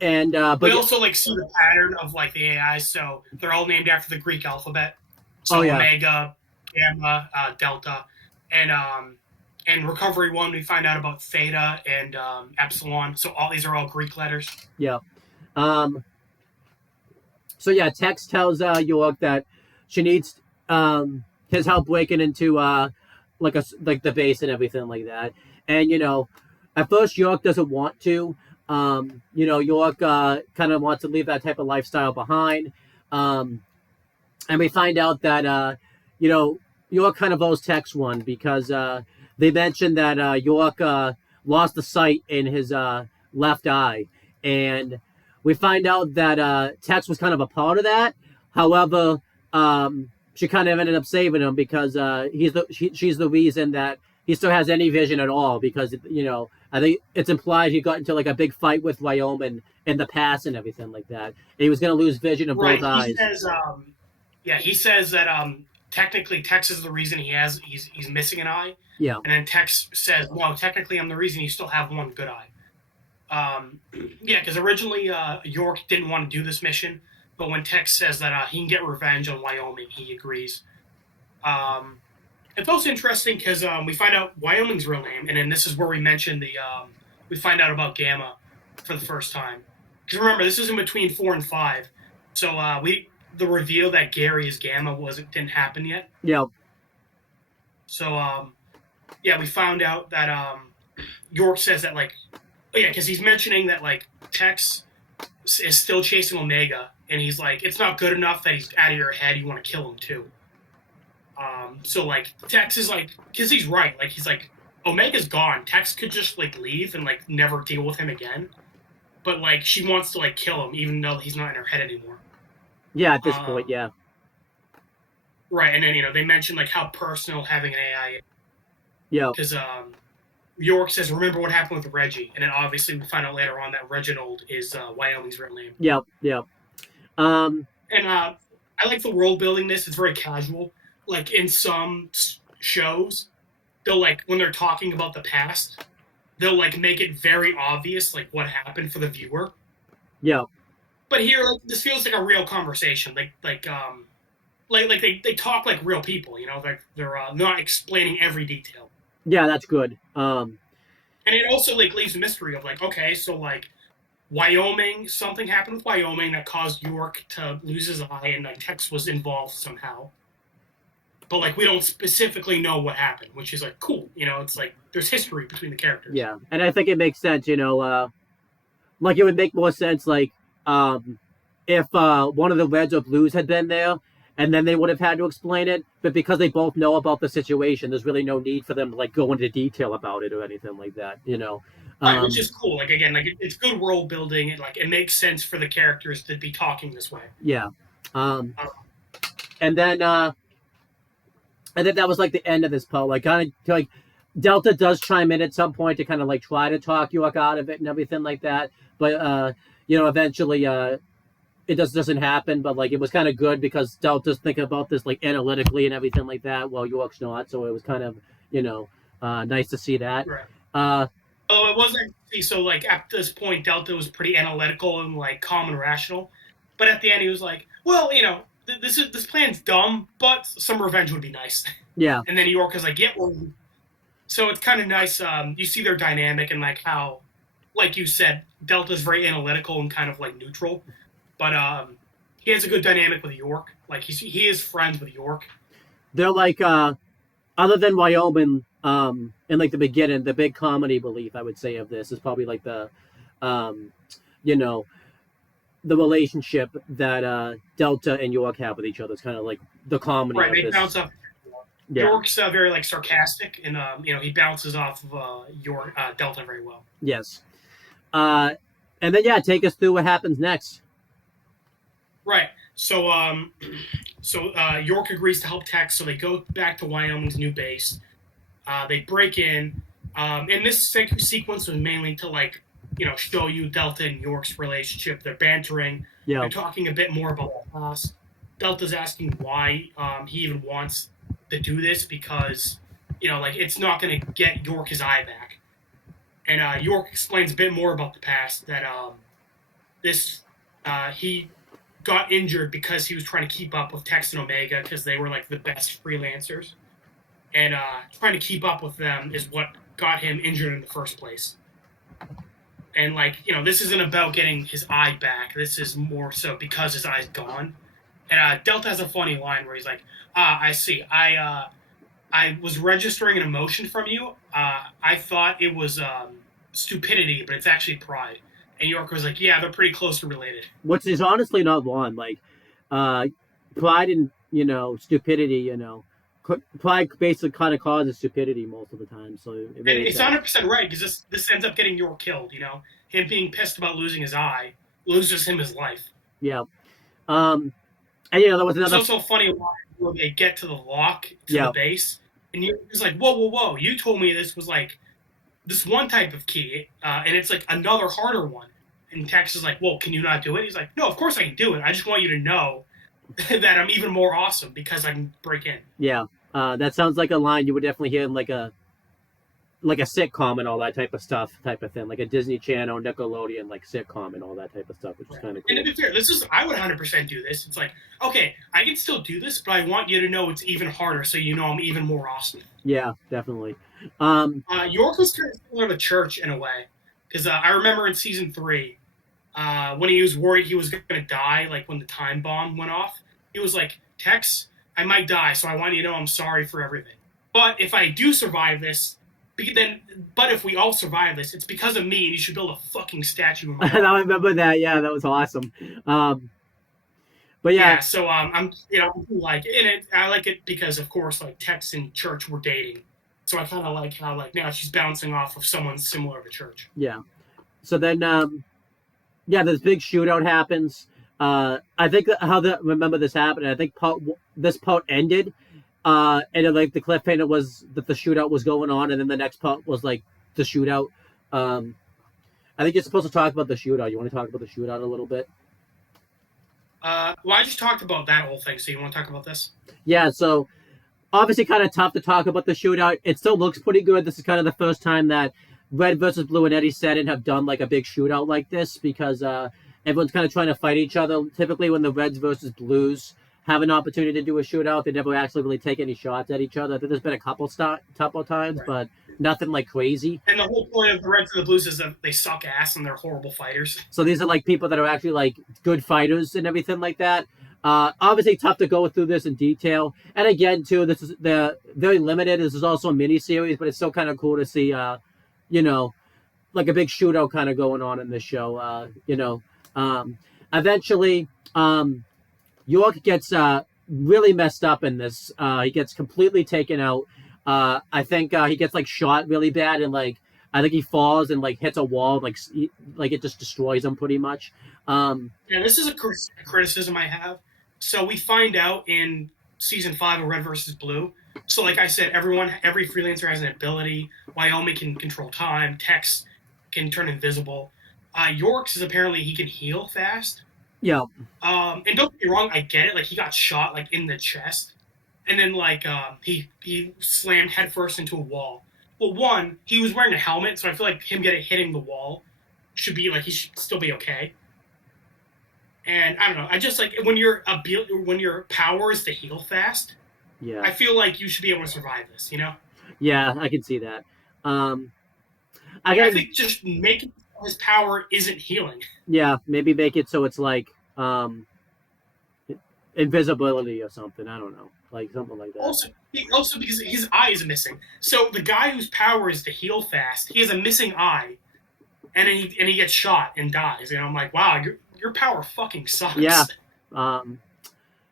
And We but also like see the pattern of like the AI, so they're all named after the Greek alphabet. oh So yeah, Omega, Gamma, Delta, and Recovery 1, we find out about Theta and Epsilon. So these are all Greek letters. yeah. So yeah, Tex tells York that she needs his help breaking into like the base and everything like that. And at first York doesn't want to. York kind of wants to leave that type of lifestyle behind. And we find out that York kind of owes Tex one because they mentioned that York lost the sight in his left eye, and we find out that Tex was kind of a part of that. However, she kind of ended up saving him because she's the reason that he still has any vision at all. Because I think it's implied he got into like a big fight with Wyoming in the past and everything like that. And he was going to lose vision of both eyes. He says that technically Tex is the reason he's missing an eye. Yeah. And then Tex says, no, technically I'm the reason you still have one good eye. Because originally York didn't want to do this mission, but when Tex says that he can get revenge on Wyoming, he agrees. It's also interesting because we find out Wyoming's real name, and then this is where we mention we find out about Gamma for the first time. Because remember, this is in between 4 and 5, so the reveal that Gary is Gamma didn't happen yet. Yeah. So we found out that York says that like. Oh, yeah, because he's mentioning that like Tex is still chasing Omega, and he's like, it's not good enough that he's out of your head. You want to kill him too. So like Tex is like, because he's right. Like he's like, Omega's gone. Tex could just like leave and like never deal with him again. But like she wants to like kill him, even though he's not in her head anymore. Yeah, at this point, yeah. Right, and then they mention like how personal having an AI is, Yeah. because York says, "Remember what happened with Reggie," and then obviously we find out later on that Reginald is Wyoming's real name. Yep. Yep. And I like the world building. This it's very casual. Like in some shows, they'll like when they're talking about the past, they'll like make it very obvious like what happened for the viewer. Yeah. But here, like, this feels like a real conversation. Like they talk like real people. Like they're not explaining every detail. Yeah, that's good. And it also like leaves a mystery of like, okay, so like Wyoming, something happened with Wyoming that caused York to lose his eye, and like Tex was involved somehow. But like we don't specifically know what happened, which is like cool. It's like there's history between the characters. Yeah, and I think it makes sense. Like it would make more sense like if one of the Reds or Blues had been there, and then they would have had to explain it. But because they both know about the situation, there's really no need for them to like go into detail about it or anything like that. Right, which is cool. Like again, like it's good world building, and like it makes sense for the characters to be talking this way. Yeah. And then I think that was like the end of this part. Like kind of like Delta does chime in at some point to kind of like try to talk York out of it and everything like that. But eventually it doesn't happen. But like it was kind of good because Delta's thinking about this like analytically and everything like that, while York's not. So it was kind of nice to see that. Right. It wasn't. So like at this point, Delta was pretty analytical and like calm and rational. But at the end, he was like, "Well, this plan's dumb, but some revenge would be nice." Yeah. And then York is like, "Yeah." Well. So it's kind of nice. You see their dynamic and like how, like you said, Delta's very analytical and kind of like neutral, but he has a good dynamic with York. Like he is friends with York. They're like other than Wyoming, in like the beginning, the big comedy belief I would say of this is probably like the the relationship that Delta and York have with each other. It's kind of like the comedy. Right, of they this. bounce off. Yeah. York's very like sarcastic, and he bounces off of York Delta very well. Yes, and then take us through what happens next. Right. So York agrees to help Tex, so they go back to Wyoming's new base. They break in. And this sequence was mainly to like show you Delta and York's relationship. They're bantering. Yeah. They're talking a bit more about the past. Delta's asking why he even wants to do this because like it's not going to get York his eye back. And York explains a bit more about the past that he got injured because he was trying to keep up with Tex and Omega because they were like the best freelancers, and trying to keep up with them is what got him injured in the first place. And like this isn't about getting his eye back. This is more so because his eye's gone. And Delta has a funny line where he's like, I see. I was registering an emotion from you. I thought it was stupidity, but it's actually pride." And York was like, "Yeah, they're pretty closely related." Which is honestly not wrong. Like, pride and stupidity. Pride basically kind of causes stupidity most of the time. So it's 100% right because this ends up getting York killed. Him being pissed about losing his eye loses him his life. Yeah. And there was another. It's also funny when they get to the lock to the base, and he's like, "Whoa! You told me this was like this one type of key, and it's like another harder one." And Tex is like, "Well, can you not do it?" He's like, "No, of course I can do it. I just want you to know that I'm even more awesome because I can break in." Yeah, that sounds like a line you would definitely hear in like a sitcom and all that type of stuff, type of thing, like a Disney Channel, Nickelodeon, like sitcom and all that type of stuff, which is kind of cool. And to be fair, I would 100% do this. It's like, okay, I can still do this, but I want you to know it's even harder, so I'm even more awesome. Yeah, definitely. York was kind of similar to Church in a way, because I remember in season 3, when he was worried he was going to die, like when the time bomb went off, he was like, "Tex, I might die, so I want you to know I'm sorry for everything. But if I do survive this, but if we all survive this, it's because of me, and you should build a fucking statue of me." I remember that. Yeah, that was awesome. But yeah, Yeah, so I'm like in it. I like it because of course like Tex and Church were dating, so I kind of like how like now she's bouncing off of someone similar to Church. yeah. So then, yeah, this big shootout happens. I think how the remember this happened. I think this part ended, and then, like the cliffhanger was that the shootout was going on, and then the next part was like the shootout. Um, I think you're supposed to talk about the shootout. You want to talk about the shootout a little bit? Well, I just talked about that whole thing, so you want to talk about this? Yeah. So obviously, kind of tough to talk about the shootout. It still looks pretty good. This is kind of the first time that Red versus Blue and Eddie Seddon have done like a big shootout like this because everyone's kind of trying to fight each other. Typically, when the Reds versus Blues have an opportunity to do a shootout, they never actually really take any shots at each other. I think there's been a couple times, Right. but nothing like crazy. And the whole point of the Reds and the Blues is that they suck ass and they're horrible fighters. So these are like people that are actually like good fighters and everything like that. Obviously, tough to go through this in detail. And again, too, this is the very limited. This is also a mini series, but it's still kind of cool to see, you know, like a big shootout kind of going on in this show. Eventually, York gets really messed up in this. He gets completely taken out. I think he gets like shot really bad, and like I think he falls and like hits a wall, like it just destroys him pretty much. Yeah, this is a criticism I have. So we find out in season 5 of Red versus Blue. So like I said, every freelancer has an ability. Wyoming can control time. Tex can turn invisible. York's is apparently he can heal fast. Yeah, And don't get me wrong, I get it. Like he got shot like in the chest, and then like he slammed headfirst into a wall. Well, one, he was wearing a helmet, so I feel like him hitting the wall should be like he should still be okay. And I don't know. I just like when your power is to heal fast. yeah, I feel like you should be able to survive this. yeah. I can see that. Um, I Like I got think just making his power isn't healing. yeah. Maybe make it so it's like invisibility or something. I don't know, like something like that. Also because his eye is missing. So the guy whose power is to heal fast, he has a missing eye, and he gets shot and dies. And I'm like, wow, your power fucking sucks. Yeah. Um,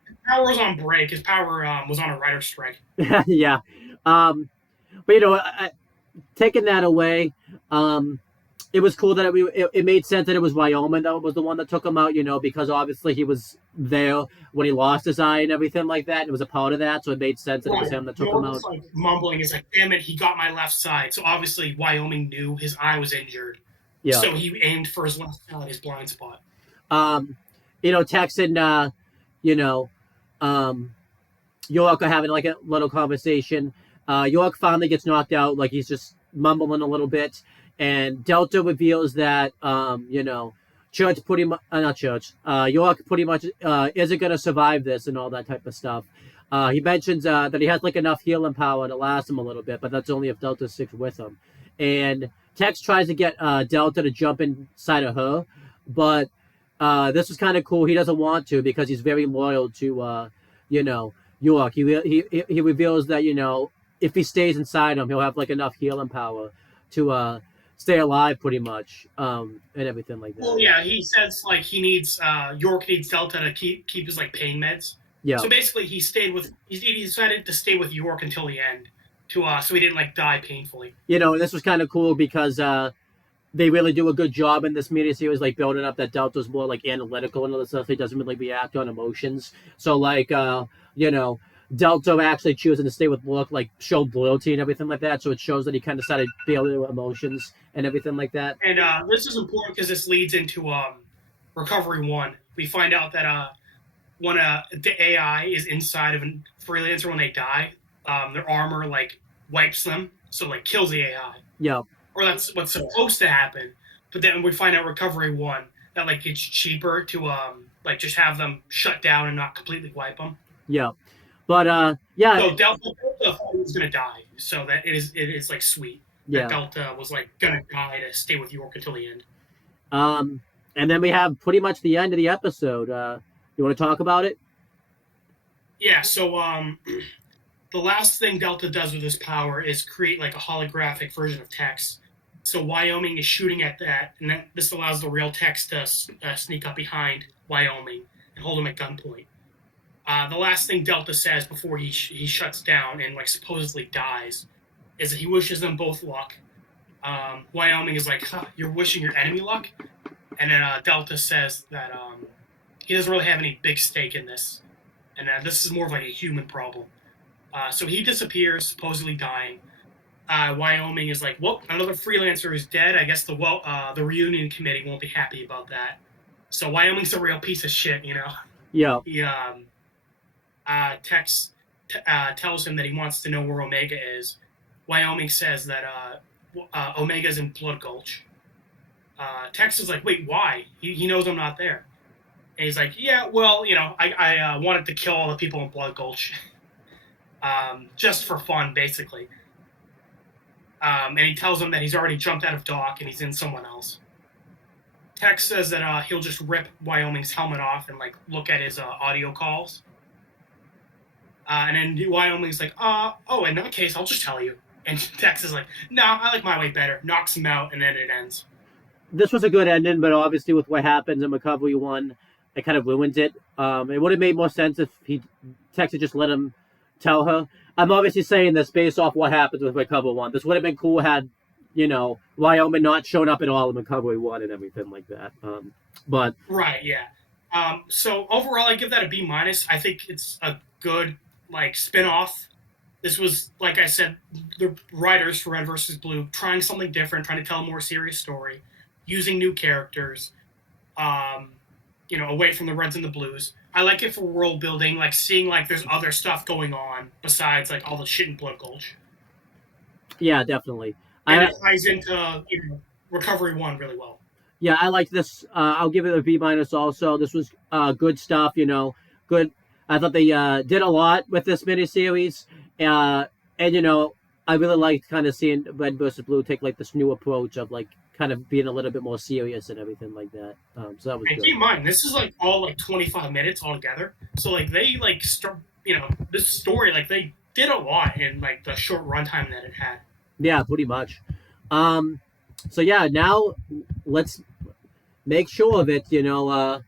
His power was on break. His power was on a writer's strike. yeah. But taking that away, um, it was cool that it made sense that it was Wyoming that was the one that took him out. Because obviously he was there when he lost his eye and everything like that. And it was a part of that, so it made sense that it was him that took him out. Like mumbling is like, damn it, he got my left side. So obviously Wyoming knew his eye was injured. Yeah. So he aimed for his left side, his blind spot. Texan, you know, um, York are having like a little conversation. York finally gets knocked out, like he's just mumbling a little bit, and Delta reveals that Church pretty much not Church, York pretty much isn't going to survive this and all that type of stuff. He mentions that he has like enough healing power to last him a little bit, but that's only if Delta sticks with him. And Tex tries to get Delta to jump inside of her, but this is kind of cool. He doesn't want to because he's very loyal to York. He reveals that if he stays inside him, he'll have like enough healing power to stay alive, pretty much, and everything like that. Well, yeah, he says like he needs York needs Delta to keep his like pain meds. Yeah. So basically, he decided to stay with York until the end, so he didn't like die painfully. This was kind of cool because they really do a good job in this media series, like building up that Delta's more like analytical and all this stuff. He doesn't really react on emotions. So like Delta actually choosing to stay with York, like showed loyalty and everything like that. So it shows that he kind of started feeling emotions and everything like that. And this is important because this leads into Recovery 1. We find out that when the AI is inside of a freelancer when they die, their armor like wipes them, so like kills the AI. Yeah. Or that's what's supposed to happen. But then we find out Recovery 1 that like it's cheaper to like just have them shut down and not completely wipe them. Yeah. But yeah. So Delta was gonna die. So that it is like sweet. Yeah. That Delta was like gonna die to stay with York until the end. And then we have pretty much the end of the episode. You want to talk about it? Yeah. So the last thing Delta does with his power is create like a holographic version of Tex. So Wyoming is shooting at that, and this allows the real Tex to sneak up behind Wyoming and hold him at gunpoint. The last thing Delta says before he shuts down and like supposedly dies is that he wishes them both luck. Wyoming is like, huh, you're wishing your enemy luck, and then Delta says that he doesn't really have any big stake in this, and this is more of like a human problem. So he disappears, supposedly dying. Wyoming is like, well, another freelancer is dead. I guess the reunion committee won't be happy about that. So Wyoming's a real piece of shit, you know. Yeah. He Tex tells him that he wants to know where Omega is. Wyoming says that Omega's in Blood Gulch. Tex is like, wait, why? He knows I'm not there. And he's like, yeah, well, you know, I wanted to kill all the people in Blood Gulch. Just for fun, basically. And he tells him that he's already jumped out of dock and he's in someone else. Tex says that he'll just rip Wyoming's helmet off and like look at his audio calls. And then Wyoming's like, oh, in that case, I'll just tell you. And Tex is like, no, I like my way better. Knocks him out, and then it ends. This was a good ending, but obviously with what happens in Recovery 1, it kind of ruins it. It would have made more sense if Tex had just let him tell her. I'm obviously saying this based off what happens with Recovery 1. This would have been cool had, you know, Wyoming not shown up at all in Recovery 1 and everything like that. But right, yeah. So overall, I give that a B-. I think it's a good like spin-off. This was, like I said, the writers for Red vs. Blue trying something different, trying to tell a more serious story, using new characters, you know, away from the Reds and the Blues. I like it for world building, like seeing like there's other stuff going on besides like all the shit in Blood Gulch. Yeah, definitely. And it ties into, you know, Recovery 1 really well. Yeah, I like this. I'll give it a B- also. This was good stuff, you know, good. I thought they did a lot with this miniseries. And, you know, I really liked kind of seeing Red versus Blue take like this new approach of like kind of being a little bit more serious and everything like that. So that was and good. keep in mind, this is like all like 25 minutes altogether. So like they like start, you know, this story, like they did a lot in like the short runtime that it had. Yeah, pretty much. So yeah, now let's make sure of it. You know,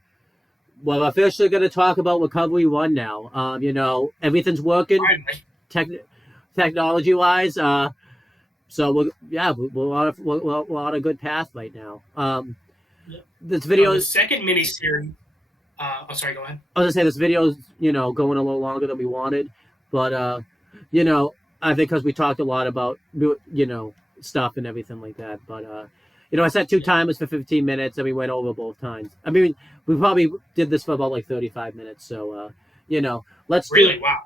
we're officially going to talk about Recovery 1 now. You know, everything's working technology wise. So we're on a good path right now. This video, the second miniseries. Sorry, go ahead. I was gonna say this video is, you know, going a little longer than we wanted, but you know, I think because we talked a lot about, you know, stuff and everything like that. But you know, I set 2 timers for 15 minutes and we went over both times. I mean, we probably did this for about like 35 minutes. So you know, let's wow.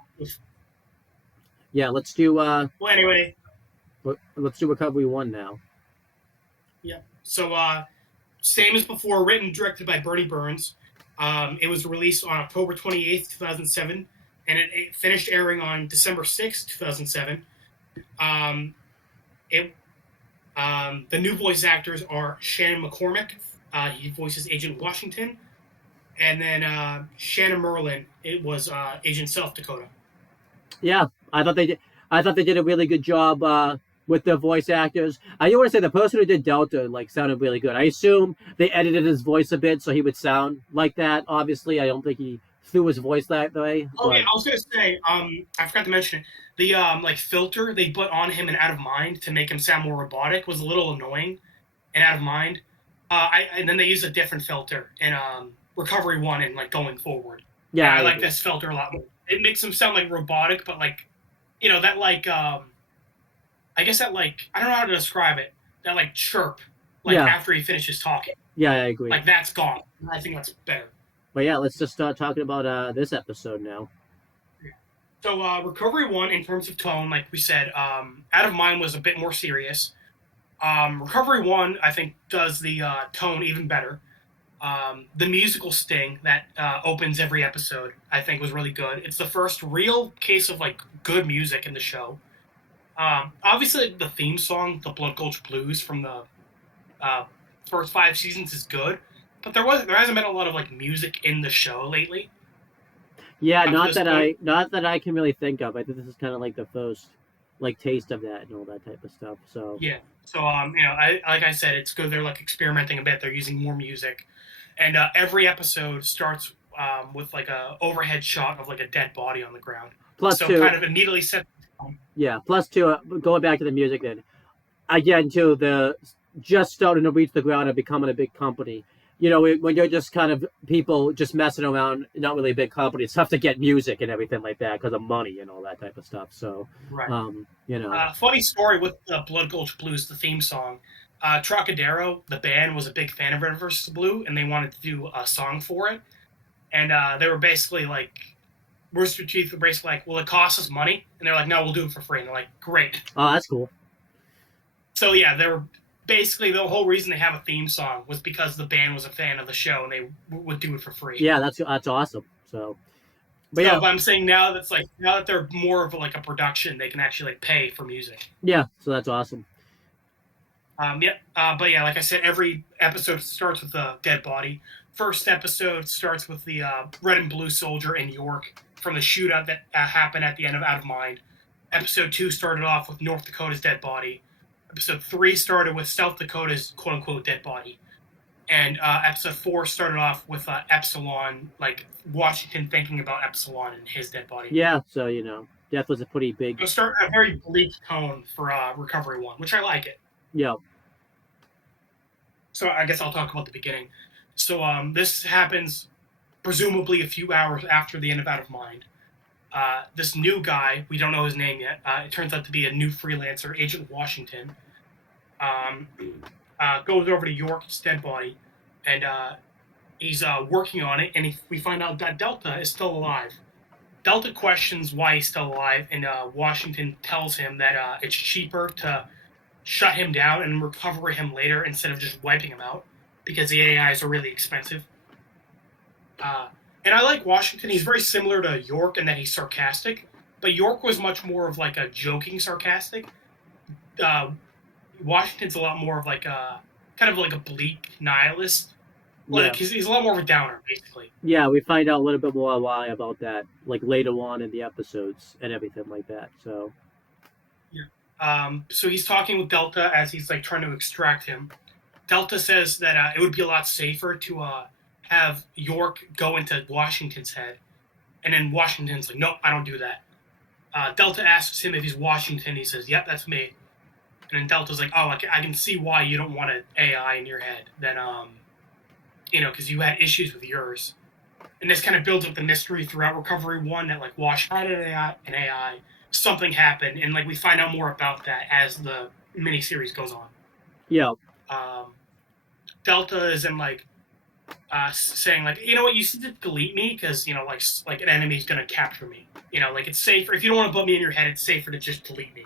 Yeah, let's do. Well, anyway, let's do Recovery 1 now. Yeah. So same as before, written and directed by Bernie Burns. It was released on October 28th, 2007, and it finished airing on December 6th, 2007. The new voice actors are Shannon McCormick. He voices Agent Washington. And then Shannon Merlin, it was Agent South Dakota. Yeah, I thought they did a really good job with the voice actors. I do want to say the person who did Delta like sounded really good. I assume they edited his voice a bit so he would sound like that. Obviously, I don't think he threw his voice that way. Oh yeah, I was gonna say, I forgot to mention it. The like filter they put on him in Out of Mind to make him sound more robotic was a little annoying and Out of Mind. And then they used a different filter in Recovery 1 and like going forward. Yeah, I like this filter a lot more. It makes him sound like robotic, but like, you know, that like I guess that like, I don't know how to describe it. That like chirp, like after he finishes talking. Yeah, I agree. Like that's gone. I think that's better. But yeah, let's just start talking about this episode now. So Recovery 1, in terms of tone, like we said, Out of Mind was a bit more serious. Recovery 1, I think, does the tone even better. The musical sting that opens every episode, I think, was really good. It's the first real case of like good music in the show. Obviously, the theme song, the Blood Gulch Blues from the first 5 seasons, is good, but there hasn't been a lot of like music in the show lately. Yeah, not that I can really think of. I think this is kind of like the first like taste of that and all that type of stuff. So yeah, so you know, like I said, it's good. They're like experimenting a bit. They're using more music, and every episode starts with like a overhead shot of like a dead body on the ground. Plus So two, kind of immediately set. yeah. Plus two. Going back to the music, then again too, the just starting to reach the ground and becoming a big company. You know, when you're just kind of people just messing around, not really a big company. It's tough to get music and everything like that because of money and all that type of stuff. So, Right. you know, Funny story with Blood Gulch Blues, the theme song. Trocadero, the band, was a big fan of Red versus Blue, and they wanted to do a song for it. And they were basically like, Rooster Teeth were basically like, well, it costs us money. And they're like, no, we'll do it for free. And they're like, great. oh, that's cool. So yeah, they were basically the whole reason they have a theme song was because the band was a fan of the show and they would do it for free. Yeah, that's awesome. So, but So yeah, but I'm saying now that's like now that they're more of like a production, they can actually like pay for music. yeah, so that's awesome. But yeah, like I said, every episode starts with a dead body. First episode starts with the red and blue soldier in York from the shootout that happened at the end of Out of Mind. Episode 2 started off with North Dakota's dead body. Episode 3 started with South Dakota's quote unquote dead body. And episode 4 started off with Epsilon, like Washington thinking about Epsilon and his dead body. Yeah, so you know, death was a pretty big. It'll start a very bleak tone for Recovery 1, which I like it. Yeah. So I guess I'll talk about the beginning. So this happens presumably a few hours after the end of Out of Mind. This new guy, we don't know his name yet, it turns out to be a new freelancer, Agent Washington, goes over to York's dead body, and he's working on it, and we find out that Delta is still alive. Delta questions why he's still alive, and Washington tells him that it's cheaper to shut him down and recover him later instead of just wiping him out, because the AIs are really expensive. And I like Washington. He's very similar to York in that he's sarcastic, but York was much more of like a joking sarcastic. Washington's a lot more of like a kind of like a bleak nihilist. Like Yeah. he's a lot more of a downer, basically. Yeah, we find out a little bit more why about that, like later on in the episodes and everything like that. So, So he's talking with Delta as he's like trying to extract him. Delta says that it would be a lot safer to have York go into Washington's head, and then Washington's like, "No, I don't do that." Delta asks him if he's Washington. He says, "Yep, that's me." And then Delta's like, "Oh, I can see why you don't want an AI in your head. Then, because you had issues with yours." And this kind of builds up the mystery throughout Recovery 1 that like Washington had an AI, something happened, and like we find out more about that as the miniseries goes on. yeah, Delta is in like saying like, you know what, you should just delete me because like an enemy's gonna capture me. Like it's safer if you don't want to put me in your head. It's safer to just delete me.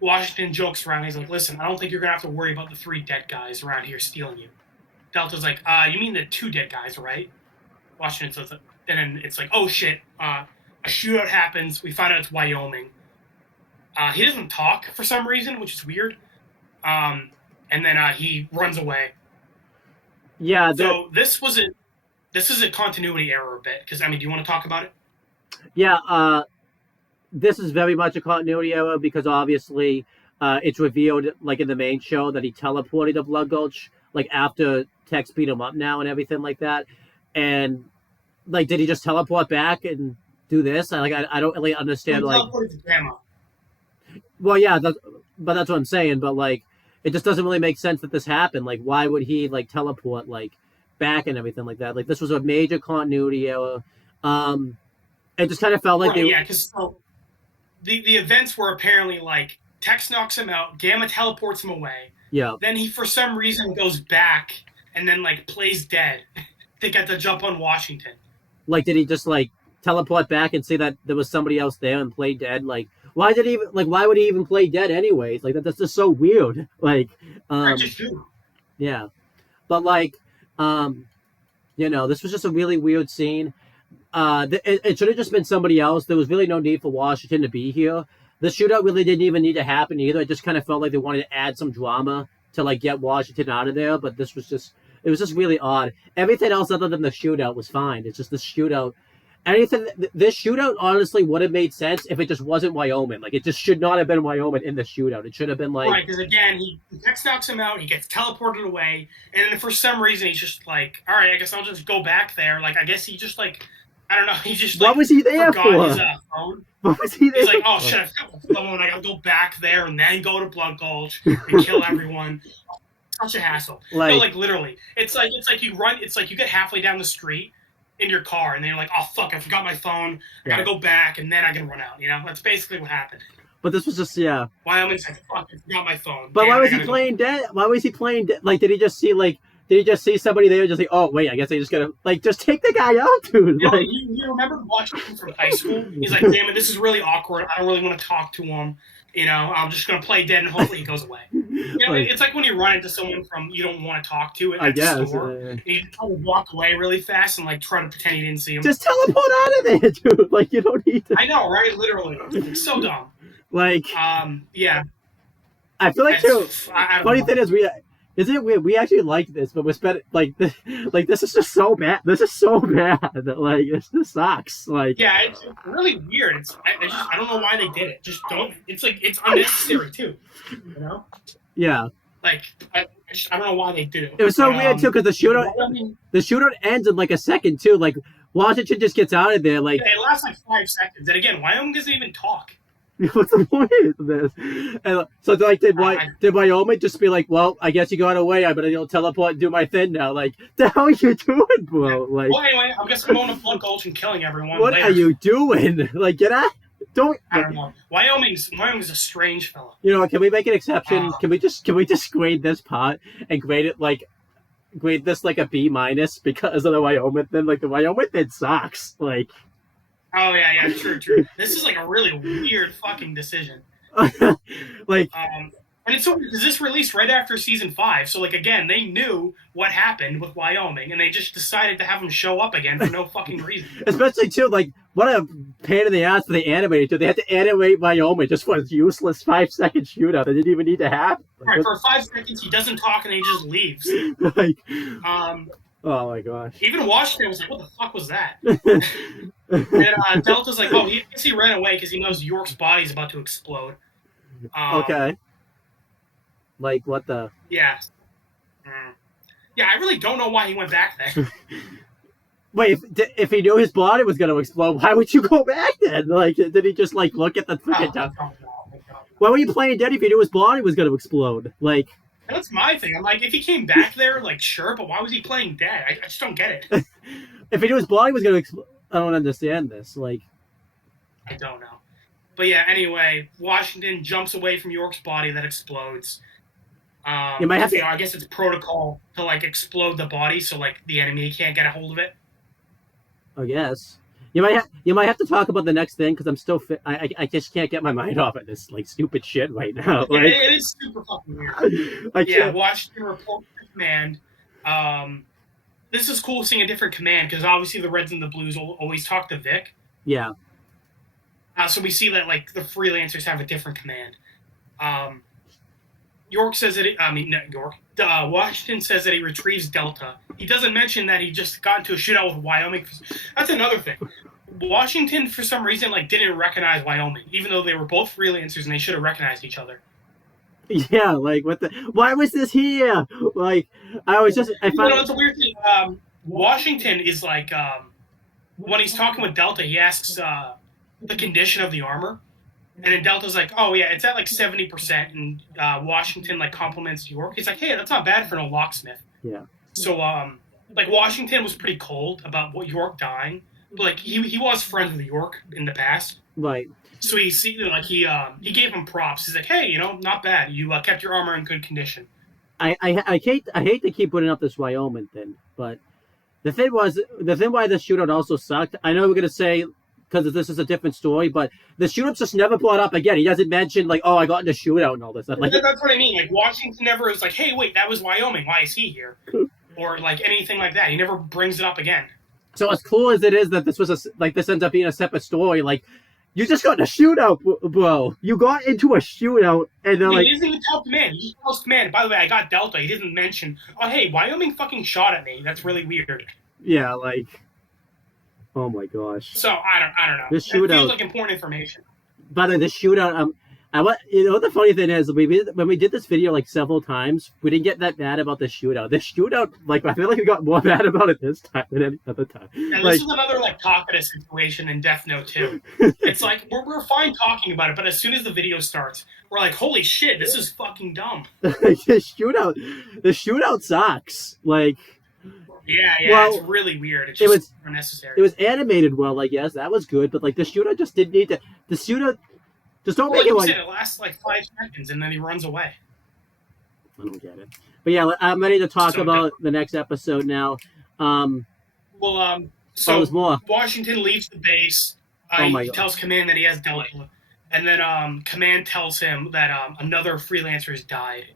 Washington jokes around. He's like, listen, I don't think you're gonna have to worry about the 3 dead guys around here stealing you. Delta's like, you mean the 2 dead guys, right? Washington says, and then it's like, oh shit, a shootout happens. We find out it's Wyoming. He doesn't talk for some reason, which is weird. And then he runs away. yeah. So this is a continuity error a bit, because do you want to talk about it? Yeah, this is very much a continuity error because obviously it's revealed, like in the main show, that he teleported to Blood Gulch, like after Tex beat him up now and everything like that. And like, did he just teleport back and do this? I don't really understand. He Like, teleported to Grandma. well, yeah, but that's what I'm saying. But like, it just doesn't really make sense that this happened. Like, why would he like teleport like back and everything like that? Like, this was a major continuity error. It just kind of felt like Yeah, because the events were apparently like Tex knocks him out, Gamma teleports him away. Yeah. Then he for some reason goes back and then like plays dead to get the jump on Washington. Like, did he just like teleport back and see that there was somebody else there and play dead? Like, why would he even play dead anyways? Like, that's just so weird. Like, yeah, but like, this was just a really weird scene. It should have just been somebody else. There was really no need for Washington to be here. The shootout really didn't even need to happen either. It just kind of felt like they wanted to add some drama to like get Washington out of there. But it was just really odd. Everything else other than the shootout was fine. It's just the shootout. anything. This shootout honestly would have made sense if it just wasn't Wyoming. Like, it just should not have been Wyoming in the shootout. It should have been like, right, because again, he Tex knocks him out, he gets teleported away, and then for some reason he's just like, all right, I guess I'll just go back there. Like, I guess he just like, I don't know, he just like what was he there forgot for? his phone. What was he there? He's like, oh shit, I forgot my phone. I gotta go back there and then go to Blood Gulch and kill everyone. Such a hassle. Like, no, like literally, it's like you run. It's like you get halfway down the street in your car, and then you're like, oh fuck, I forgot my phone. I gotta go back, and then I can run out. You know, that's basically what happened. But this was just Wyoming's like, fuck, I forgot my phone. But why was he playing dead? Why was he playing dead? Like, did he just see somebody there? Just like, oh wait, I guess I just gotta like just take the guy out, dude. You, like, you remember watching him from high school? He's like, damn it, this is really awkward. I don't really want to talk to him. You know, I'm just gonna play dead and hopefully he goes away. You know, it's like when you run into someone from you don't want to talk to at the store, and you try to walk away really fast and like try to pretend you didn't see him. Just teleport out of there, dude. Like, you don't need to. I know, right? Literally, it's so dumb. Like, yeah. I feel like too. Funny thing is, isn't it weird? We actually like this, but we spent like this is just so bad. This is so bad. Like, this sucks. Like, yeah, it's really weird. I don't know why they did it. Just don't. It's like it's unnecessary too. You know? Yeah. Like I don't know why they did it. It was so weird too because the shootout ends in like a second too. Like, Washington just gets out of there. Like, it lasts like 5 seconds. And again, Wyoming doesn't even talk. What's the point of this? And so, like, did Wyoming just be like, well, I guess you got away. I better teleport and do my thing now. Like, the hell are you doing, bro? Like, well, anyway, I guess I'm going to Blood Gulch and killing everyone. What are you doing? Like, get out. Don't. I don't know. Wyoming's a strange fellow. You know, can we make an exception? Can we just grade this part and grade this like a B- because of the Wyoming thing? Like, the Wyoming thing sucks. Like. Oh yeah, true. This is like a really weird fucking decision. Like, and it's so weird because this released right after season 5, so like again, they knew what happened with Wyoming, and they just decided to have him show up again for no fucking reason. Especially too, like, what a pain in the ass for the animator too. They had to animate Wyoming just for a useless 5-second shootout. They didn't even need to have. Right, for 5 seconds, he doesn't talk and he just leaves. Like, oh my gosh. Even Washington was like, what the fuck was that? And Delta's like, oh, I guess he ran away because he knows York's body's about to explode. Okay. Like, what the? Yeah. Yeah, I really don't know why he went back there. Wait, if he knew his body was going to explode, why would you go back then? Like, did he just, like, look at the freaking time? Why were you playing dead if you knew his body was going to explode? Like... That's my thing. I'm like, if he came back there, like, sure, but why was he playing dead? I just don't get it. If he knew his body was going to explode... I don't understand this. Like... I don't know. But yeah, anyway, Washington jumps away from York's body that explodes. You might have to... I guess it's protocol to, like, explode the body so, like, the enemy can't get a hold of it. I guess. You might have to talk about the next thing because I'm still I just can't get my mind off of this like stupid shit right now. Like, yeah, it is super fucking weird. Yeah, Washington report to command. This is cool seeing a different command because obviously the Reds and the Blues always talk to Vic. Yeah. So we see that like the freelancers have a different command. York says that Washington says that he retrieves Delta. He doesn't mention that he just got into a shootout with Wyoming. That's another thing. Washington, for some reason, like didn't recognize Wyoming, even though they were both freelancers and they should have recognized each other. Yeah, like what the? Why was this here? Like it's a weird thing. Washington is like when he's talking with Delta, he asks the condition of the armor. And then Delta's like, oh, yeah, it's at like 70%. And Washington like compliments York. He's like, hey, that's not bad for no locksmith. Yeah. So, like, Washington was pretty cold about York dying. But, like, he was friends with York in the past. Right. So he gave him props. He's like, hey, you know, not bad. You kept your armor in good condition. I hate to keep putting up this Wyoming thing, but the thing why this shootout also sucked. I know we're gonna say, because this is a different story, but the shootout's just never brought up again. He doesn't mention, like, oh, I got in a shootout and all this stuff. Like, that's what I mean. Like, Washington never is like, hey, wait, that was Wyoming. Why is he here? Or, like, anything like that. He never brings it up again. So as cool as it is that this ends up being a separate story, like, you just got in a shootout, bro. You got into a shootout, and they're like... He doesn't even tell command. He tells command, by the way, I got Delta. He didn't mention, oh, hey, Wyoming fucking shot at me. That's really weird. Yeah, like... Oh my gosh. So I don't know. This It feels shootout. like important information. By the way, this shootout. What the funny thing is, when we did this video like several times, we didn't get that mad about the shootout. This shootout, like I feel like we got more mad about it this time than any other time. Yeah, like, this is another like Takeda situation in Death Note 2. It's like we're fine talking about it, but as soon as the video starts, we're like, holy shit, this is fucking dumb. the shootout sucks. Like, yeah, well, it's really weird. It's just unnecessary. It was animated well, I guess that was good, but like the shootout just didn't need to. The shootout just don't make it like. It lasts like 5 seconds and then he runs away. I don't get it. But yeah, I'm ready to talk about the next episode now. So there's more. Washington leaves the base. He tells Command that he has Delta, and then Command tells him that another freelancer has died,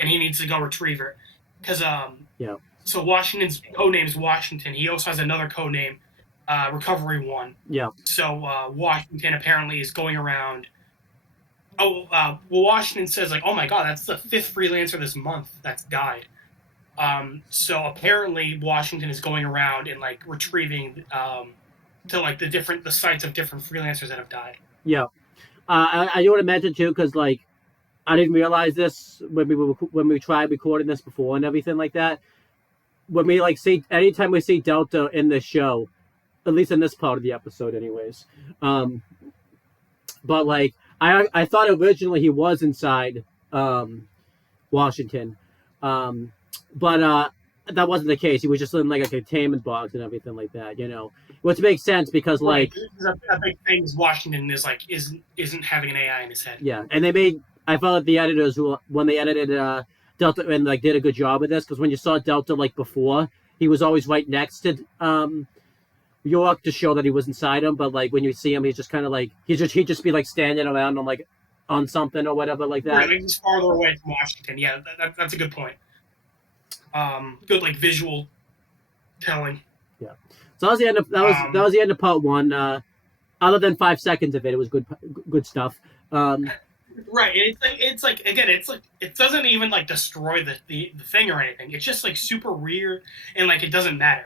and he needs to go retrieve her. Because So Washington's codename's Washington. He also has another codename, Recovery One. Yeah. So Washington apparently is going around. Washington says like, "Oh my God, that's the 5th freelancer this month that's died." So apparently Washington is going around and like retrieving to like the sites of different freelancers that have died. Yeah, I want to mention too because like I didn't realize this when we tried recording this before and everything like that. When we like see anytime we see Delta in the show, at least in this part of the episode, anyways. But like I thought originally he was inside Washington. But that wasn't the case. He was just in like a containment box and everything like that, you know. Which makes sense because like a big thing is Washington is like isn't having an AI in his head. Yeah, and I felt like the editors when they edited Delta and like did a good job with this because when you saw Delta like before, he was always right next to York to show that he was inside him, but like when you see him, he's just kind of like he'd just be like standing around on something or whatever like that. Right, he's farther away from Washington. Yeah, that's a good point. Good like visual telling. Yeah. So that was the end of that was the end of part 1. Other than 5 seconds of it, it was good stuff. Right. It's like again, it's like it doesn't even like destroy the thing or anything. It's just like super weird and like it doesn't matter.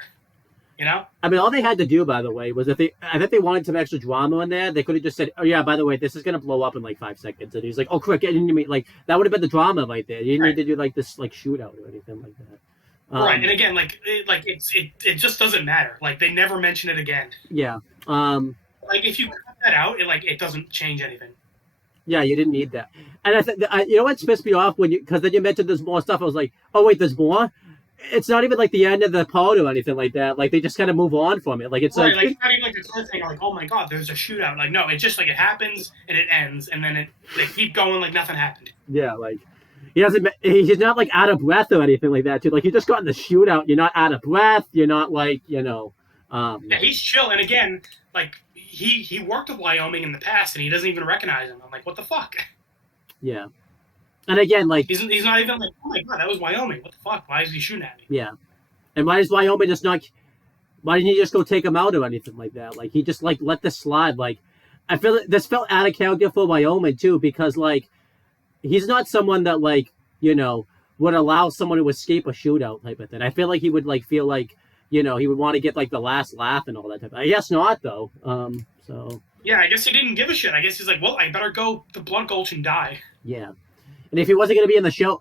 You know? I mean, all they had to do, by the way, was I think they wanted some extra drama in there, they could have just said, "Oh yeah, by the way, this is gonna blow up in like 5 seconds." And he's like, "Oh, quick, like that would have been the drama right there. You didn't need to do like this like shootout or anything like that." Right, and again, it just doesn't matter. Like they never mention it again. Yeah. Like if you cut that out, it doesn't change anything. Yeah, you didn't need that. And I think you know what pissed me off because then you mentioned there's more stuff. I was like, "Oh wait, there's more." It's not even like the end of the pod or anything like that. Like they just kind of move on from it. Like it's right, like it's not even like a cliffhanger. Like, oh my God, there's a shootout. Like no, it's just like it happens and it ends, and then they keep going like nothing happened. Yeah, like he's not like out of breath or anything like that too. Like you just got in the shootout. You're not out of breath. You're not like Yeah, he's chill. And again, like he worked with Wyoming in the past, and he doesn't even recognize him. I'm like, what the fuck? Yeah. And again, like he's not even like, oh my God, that was Wyoming. What the fuck? Why is he shooting at me? Yeah, and why does Wyoming just not? Why didn't he just go take him out or anything like that? Like he just like let this slide. Like I feel this felt out of character for Wyoming too because like he's not someone that like would allow someone to escape a shootout type of thing. I feel like he would like feel like he would want to get like the last laugh and all that type. I guess not though. So yeah, I guess he didn't give a shit. I guess he's like, well, I better go to Blunt Gulch and die. Yeah. And if he wasn't going to be in the show,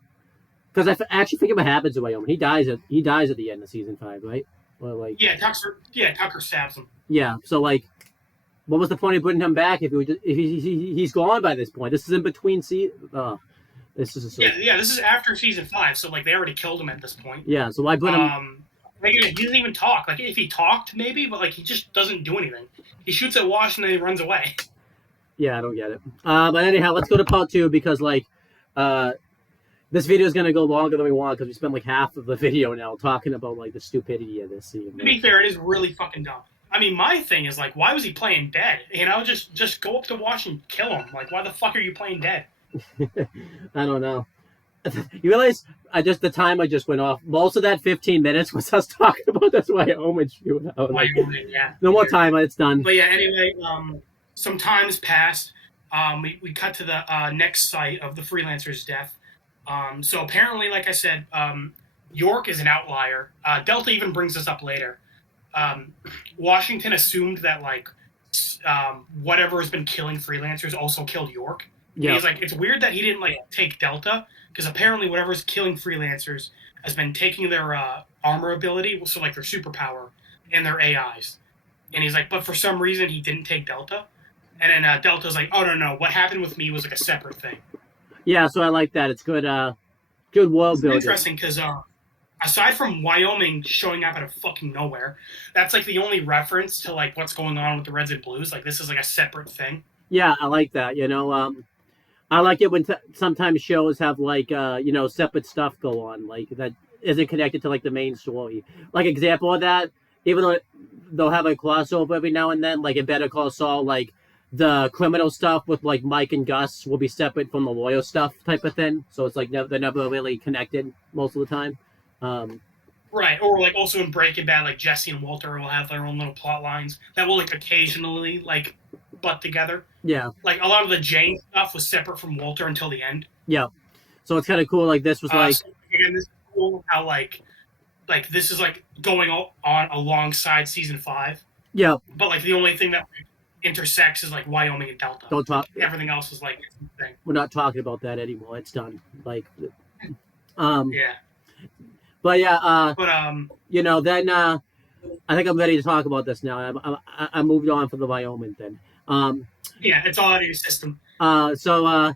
because I actually forget what happens to Wyoming. He dies at the end of season 5, right? Or like Tucker stabs him. Yeah, so like, what was the point of putting him back if he's gone by this point? This is in between seasons. This is this is after season 5, so like they already killed him at this point. Yeah, so why put him? Like he doesn't even talk. Like if he talked, maybe, but like he just doesn't do anything. He shoots at Wash and then he runs away. Yeah, I don't get it. But anyhow, let's go to part 2 because like. This video is going to go longer than we want because we spent like half of the video now talking about like the stupidity of this scene. To be fair, it is really fucking dumb. I mean, my thing is like, why was he playing dead? Just go up to Wash and kill him. Like, why the fuck are you playing dead? I don't know. You realize the time I just went off. Most of that 15 minutes was us talking about this Wyoming shootout. Wyoming, yeah. No more time. It's done. But yeah, anyway, some time has passed. We cut to the next site of the freelancer's death. So apparently, like I said, York is an outlier. Delta even brings this up later. Washington assumed that like whatever has been killing freelancers also killed York. And he's like, it's weird that he didn't like take Delta, because apparently whatever's killing freelancers has been taking their armor ability, so like their superpower, and their AIs. And he's like, but for some reason he didn't take Delta. And then Delta's like, oh no, what happened with me was like a separate thing. Yeah, so I like that. It's good. Good world building. Interesting because aside from Wyoming showing up out of fucking nowhere, that's like the only reference to like what's going on with the Reds and Blues. Like this is like a separate thing. Yeah, I like that. I like it when sometimes shows have like separate stuff go on, like that isn't connected to like the main story. Like example of that, even though they'll have a crossover every now and then, like in Better Call Saul, like the criminal stuff with like Mike and Gus will be separate from the lawyer stuff type of thing. So it's like they're never really connected most of the time. Right, or like also in Breaking Bad, like Jesse and Walter will have their own little plot lines that will like occasionally like butt together. Yeah, like a lot of the Jane stuff was separate from Walter until the end. Yeah, so it's kind of cool. Like this was like so, again, this is cool how like this is like going on alongside season 5. Yeah, but like the only thing that intersects is like Wyoming and Delta. Don't talk. Everything else is like thing. We're not talking about that anymore. It's done. Like, yeah. But yeah, then I think I'm ready to talk about this now. I moved on from the Wyoming thing. Yeah, it's all out of your system. The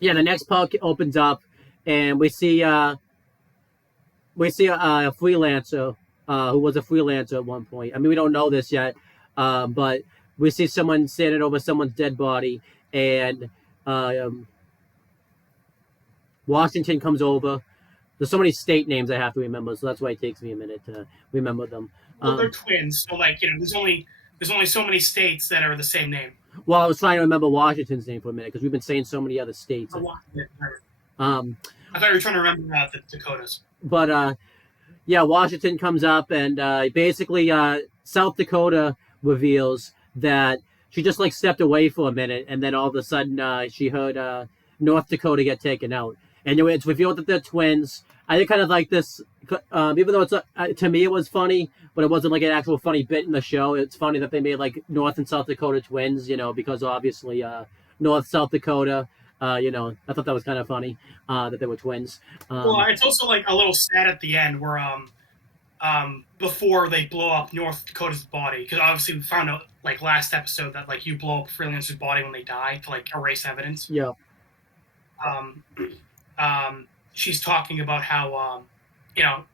next part opens up, and we see a freelancer who was a freelancer at one point. I mean, we don't know this yet, but we see someone standing over someone's dead body, and Washington comes over. There's so many state names I have to remember, so that's why it takes me a minute to remember them. Well, they're twins, so like there's only so many states that are the same name. Well, I was trying to remember Washington's name for a minute because we've been saying so many other states. I thought you were trying to remember the Dakotas. But Washington comes up, and basically South Dakota reveals that she just like stepped away for a minute, and then all of a sudden she heard North Dakota get taken out. And it's revealed that they're twins. I think kind of like this, even though it's to me it was funny, but it wasn't like an actual funny bit in the show. It's funny that they made like North and South Dakota twins, because obviously North, South Dakota, I thought that was kind of funny that they were twins. Well, it's also like a little sad at the end where before they blow up North Dakota's body, because obviously we found out like last episode that like you blow up a freelancer's body when they die to like erase evidence. Yeah. She's talking about how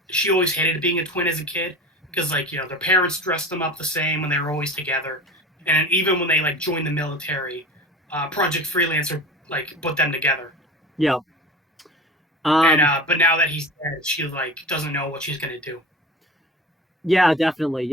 she always hated being a twin as a kid because like their parents dressed them up the same when they were always together, and even when they like joined the military, Project Freelancer like put them together. Yeah. But now that he's dead, she like doesn't know what she's gonna do. Yeah, definitely.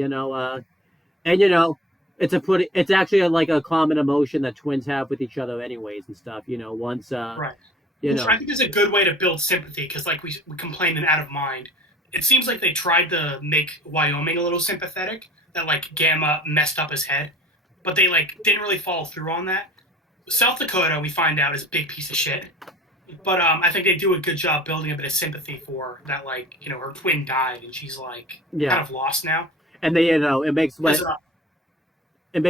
It's actually like a common emotion that twins have with each other, anyways, and stuff. Once right. I think it's a good way to build sympathy because, like we complained in Out of Mind, it seems like they tried to make Wyoming a little sympathetic. That like Gamma messed up his head, but they like didn't really follow through on that. South Dakota, we find out, is a big piece of shit, but I think they do a good job building a bit of sympathy for that. Like her twin died and she's like kind of lost now. And they it makes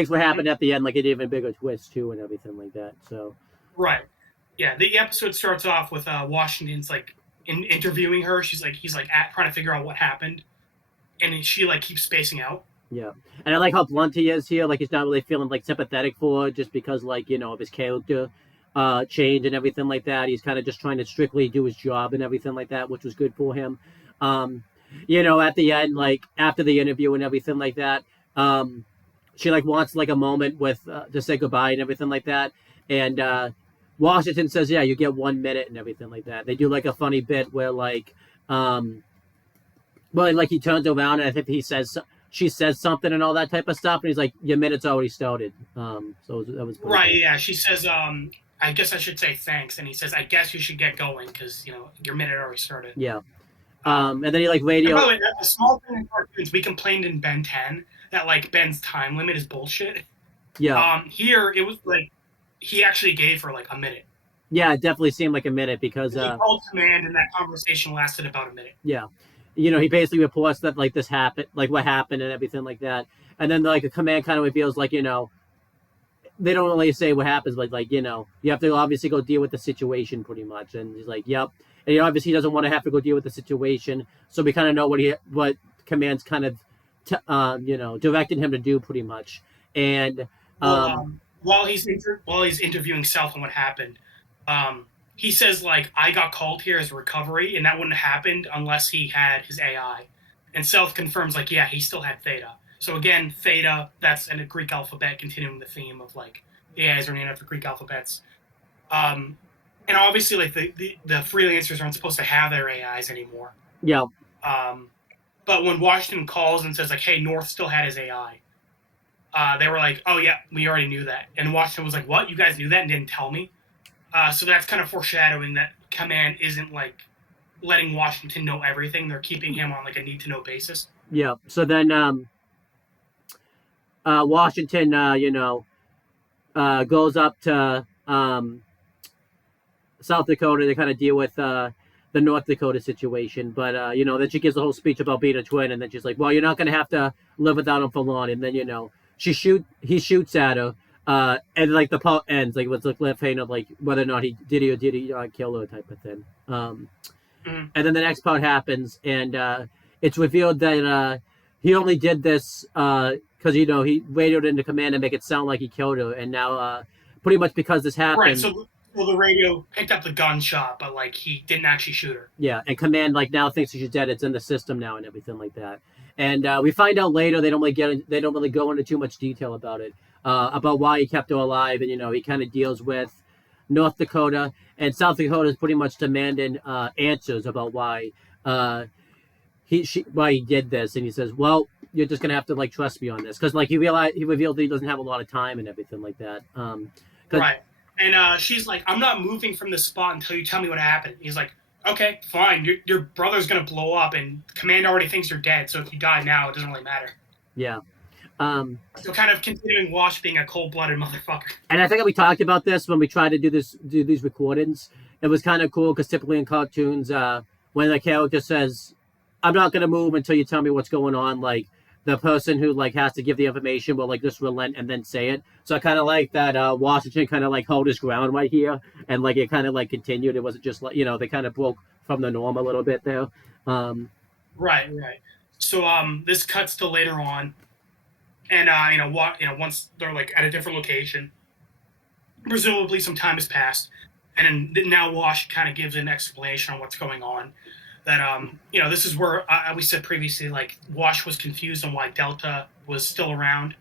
what happened at the end like an even bigger twist too and everything like that. So right. Yeah, the episode starts off with Washington's like interviewing her. He's like trying to figure out what happened, and she like keeps spacing out. Yeah, and I like how blunt he is here. Like he's not really feeling like sympathetic for her just because like of his character change and everything like that. He's kind of just trying to strictly do his job and everything like that, which was good for him. At the end, like after the interview and everything like that, she like wants like a moment with to say goodbye and everything like that, and. Washington says, yeah, you get 1 minute and everything like that. They do like a funny bit where like, like he turns around and I think she says something and all that type of stuff. And he's like, your minute's already started. So that was right. Cool. Yeah. She says, I guess I should say thanks. And he says, I guess you should get going because, your minute already started. Yeah. And then he like radio. By the way, a small thing in cartoons, we complained in Ben 10 that like Ben's time limit is bullshit. Yeah. Here it was like, he actually gave her like a minute. Yeah, it definitely seemed like a minute because he called command and that conversation lasted about a minute. Yeah, he basically reports that like this happened, like what happened and everything like that. And then like a command kind of reveals like they don't really say what happens, but like you have to obviously go deal with the situation pretty much. And he's like, yep. And he obviously doesn't want to have to go deal with the situation, so we kind of know what command's kind of directing him to do pretty much. And Well, while he's interviewing South on what happened, he says like I got called here as recovery, and that wouldn't have happened unless he had his AI. And South confirms like yeah, he still had Theta. So again, Theta, that's in a Greek alphabet, continuing the theme of like the AIs are named after Greek alphabets. And obviously like the freelancers aren't supposed to have their AIs anymore. yeah, But when Washington calls and says like, hey, North still had his AI, they were like, oh yeah, we already knew that. And Washington was like, what? You guys knew that and didn't tell me? So that's kind of foreshadowing that Command isn't like letting Washington know everything. They're keeping him on like a need to know basis. yeah. So then Washington, goes up to South Dakota to kind of deal with the North Dakota situation. But then she gives a whole speech about being a twin, and then she's like, "Well, you're not going to have to live without him for long." And then he shoots at her, and like the part ends like with the cliffhanger of like whether or not he did or did he not kill her type of thing. And then the next part happens, and it's revealed that he only did this because he radioed into command to make it sound like he killed her, and now pretty much because this happened. Right. So the radio picked up the gunshot, but like he didn't actually shoot her. Yeah, and command like now thinks she's dead. It's in the system now and everything like that. And we find out later they don't really go into too much detail about it, about why he kept her alive, and he kind of deals with North Dakota and South Dakota is pretty much demanding answers about why why he did this, and he says, "Well, you're just gonna have to like trust me on this," because like he revealed that he doesn't have a lot of time and everything like that. Right. And she's like, I'm not moving from this spot until you tell me what happened. He's like, okay, fine. Your brother's going to blow up, and Command already thinks you're dead, so if you die now, it doesn't really matter. Yeah. So kind of continuing Wash being a cold-blooded motherfucker. And I think we talked about this when we tried to do these recordings. It was kind of cool because typically in cartoons, when the character says, I'm not going to move until you tell me what's going on, like, the person who like has to give the information will like just relent and then say it. So I kind of like that Washington kind of like held his ground right here, and like it kind of like continued. It wasn't just like they kind of broke from the norm a little bit there. Right. So this cuts to later on, and once they're like at a different location, presumably some time has passed, and then now Wash kind of gives an explanation on what's going on. That this is where we said previously, like Wash was confused on why Delta was still around,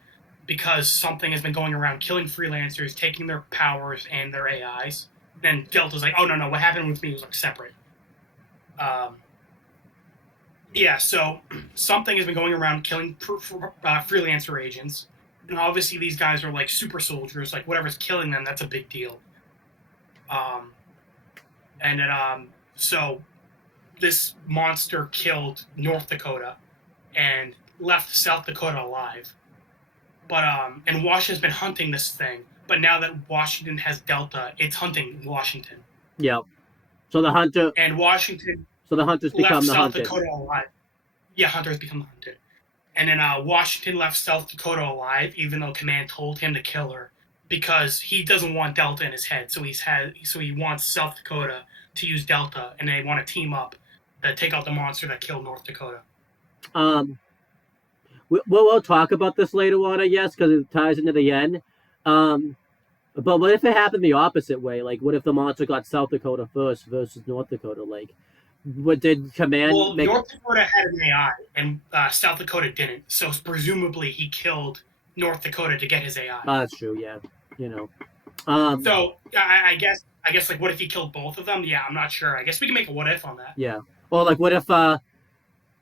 because something has been going around killing freelancers, taking their powers and their AIs. Then Delta's like, oh no, what happened with me was like separate. So something has been going around killing freelancer agents, and obviously these guys are like super soldiers. Like whatever's killing them, that's a big deal. So this monster killed North Dakota and left South Dakota alive. But and Washington's been hunting this thing. But now that Washington has Delta, it's hunting Washington. Yeah. So the hunter and Washington. So the hunters become the South hunted. Dakota alive. Yeah, hunters become the hunted. And then Washington left South Dakota alive, even though Command told him to kill her, because he doesn't want Delta in his head. So he wants South Dakota to use Delta, and they want to team up to take out the monster that killed North Dakota. We'll talk about this later on, I guess, because it ties into the end. But what if it happened the opposite way? Like, what if the monster got South Dakota first versus North Dakota? Like, what did Command make? North Dakota had an AI, and South Dakota didn't. So presumably he killed North Dakota to get his AI. That's true, yeah. So I guess like, what if he killed both of them? Yeah, I'm not sure. I guess we can make a what if on that. Yeah. Or like, what if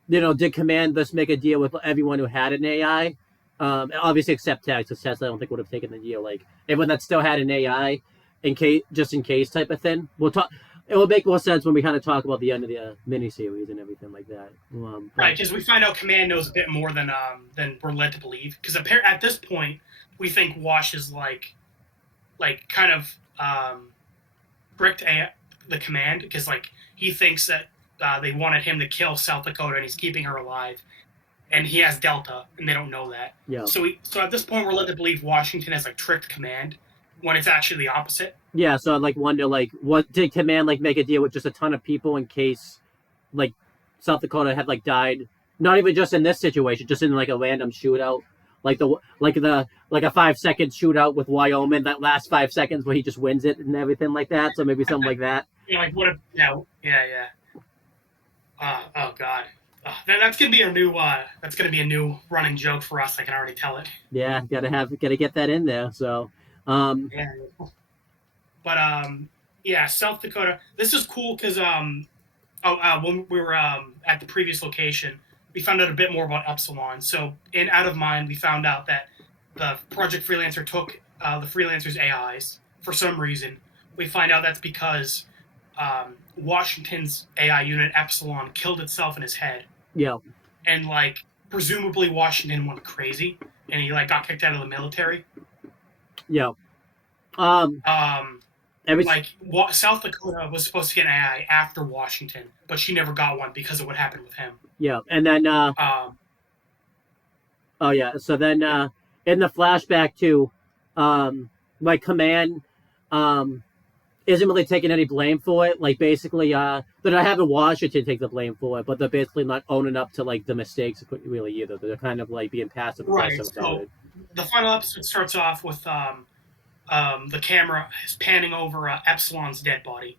did Command just make a deal with everyone who had an AI? Obviously except Tech. So Tech, I don't think would have taken the deal. Like everyone that still had an AI, in case type of thing. We'll talk. It will make more sense when we kind of talk about the end of the miniseries and everything like that. Right, because we find out Command knows a bit more than we're led to believe. Because at this point, we think Wash is like kind of bricked the Command, because like he thinks that they wanted him to kill South Dakota, and he's keeping her alive. And he has Delta, and they don't know that. Yeah. So at this point, we're led to believe Washington has like tricked command, when it's actually the opposite. Yeah, so I'd like wonder like what did command like make a deal with just a ton of people in case like South Dakota had like died, not even just in this situation, just in like a random shootout, like a 5 second shootout with Wyoming, that last 5 seconds where he just wins it and everything like that. So maybe something like that. Like what? Yeah. Oh God. That's gonna be a new. That's gonna be a new running joke for us. I can already tell it. Yeah, gotta get that in there. So, Yeah. But yeah, South Dakota. This is cool because when we were at the previous location, we found out a bit more about Epsilon. So in Out of Mind, we found out that the Project Freelancer took the Freelancer's AIs for some reason. We find out that's because Washington's AI unit Epsilon killed itself in his head. yeah, And like presumably Washington went crazy and he like got kicked out of the military. yeah. Like South Dakota was supposed to get an AI after Washington, but she never got one because of what happened with him. Yeah, and then oh yeah, so then in the flashback too, like command isn't really taking any blame for it. Like basically, they're not having Washington take the blame for it, but they're basically not owning up to like the mistakes really either. They're kind of like being passive aggressive about it. The final episode starts off with the camera is panning over Epsilon's dead body,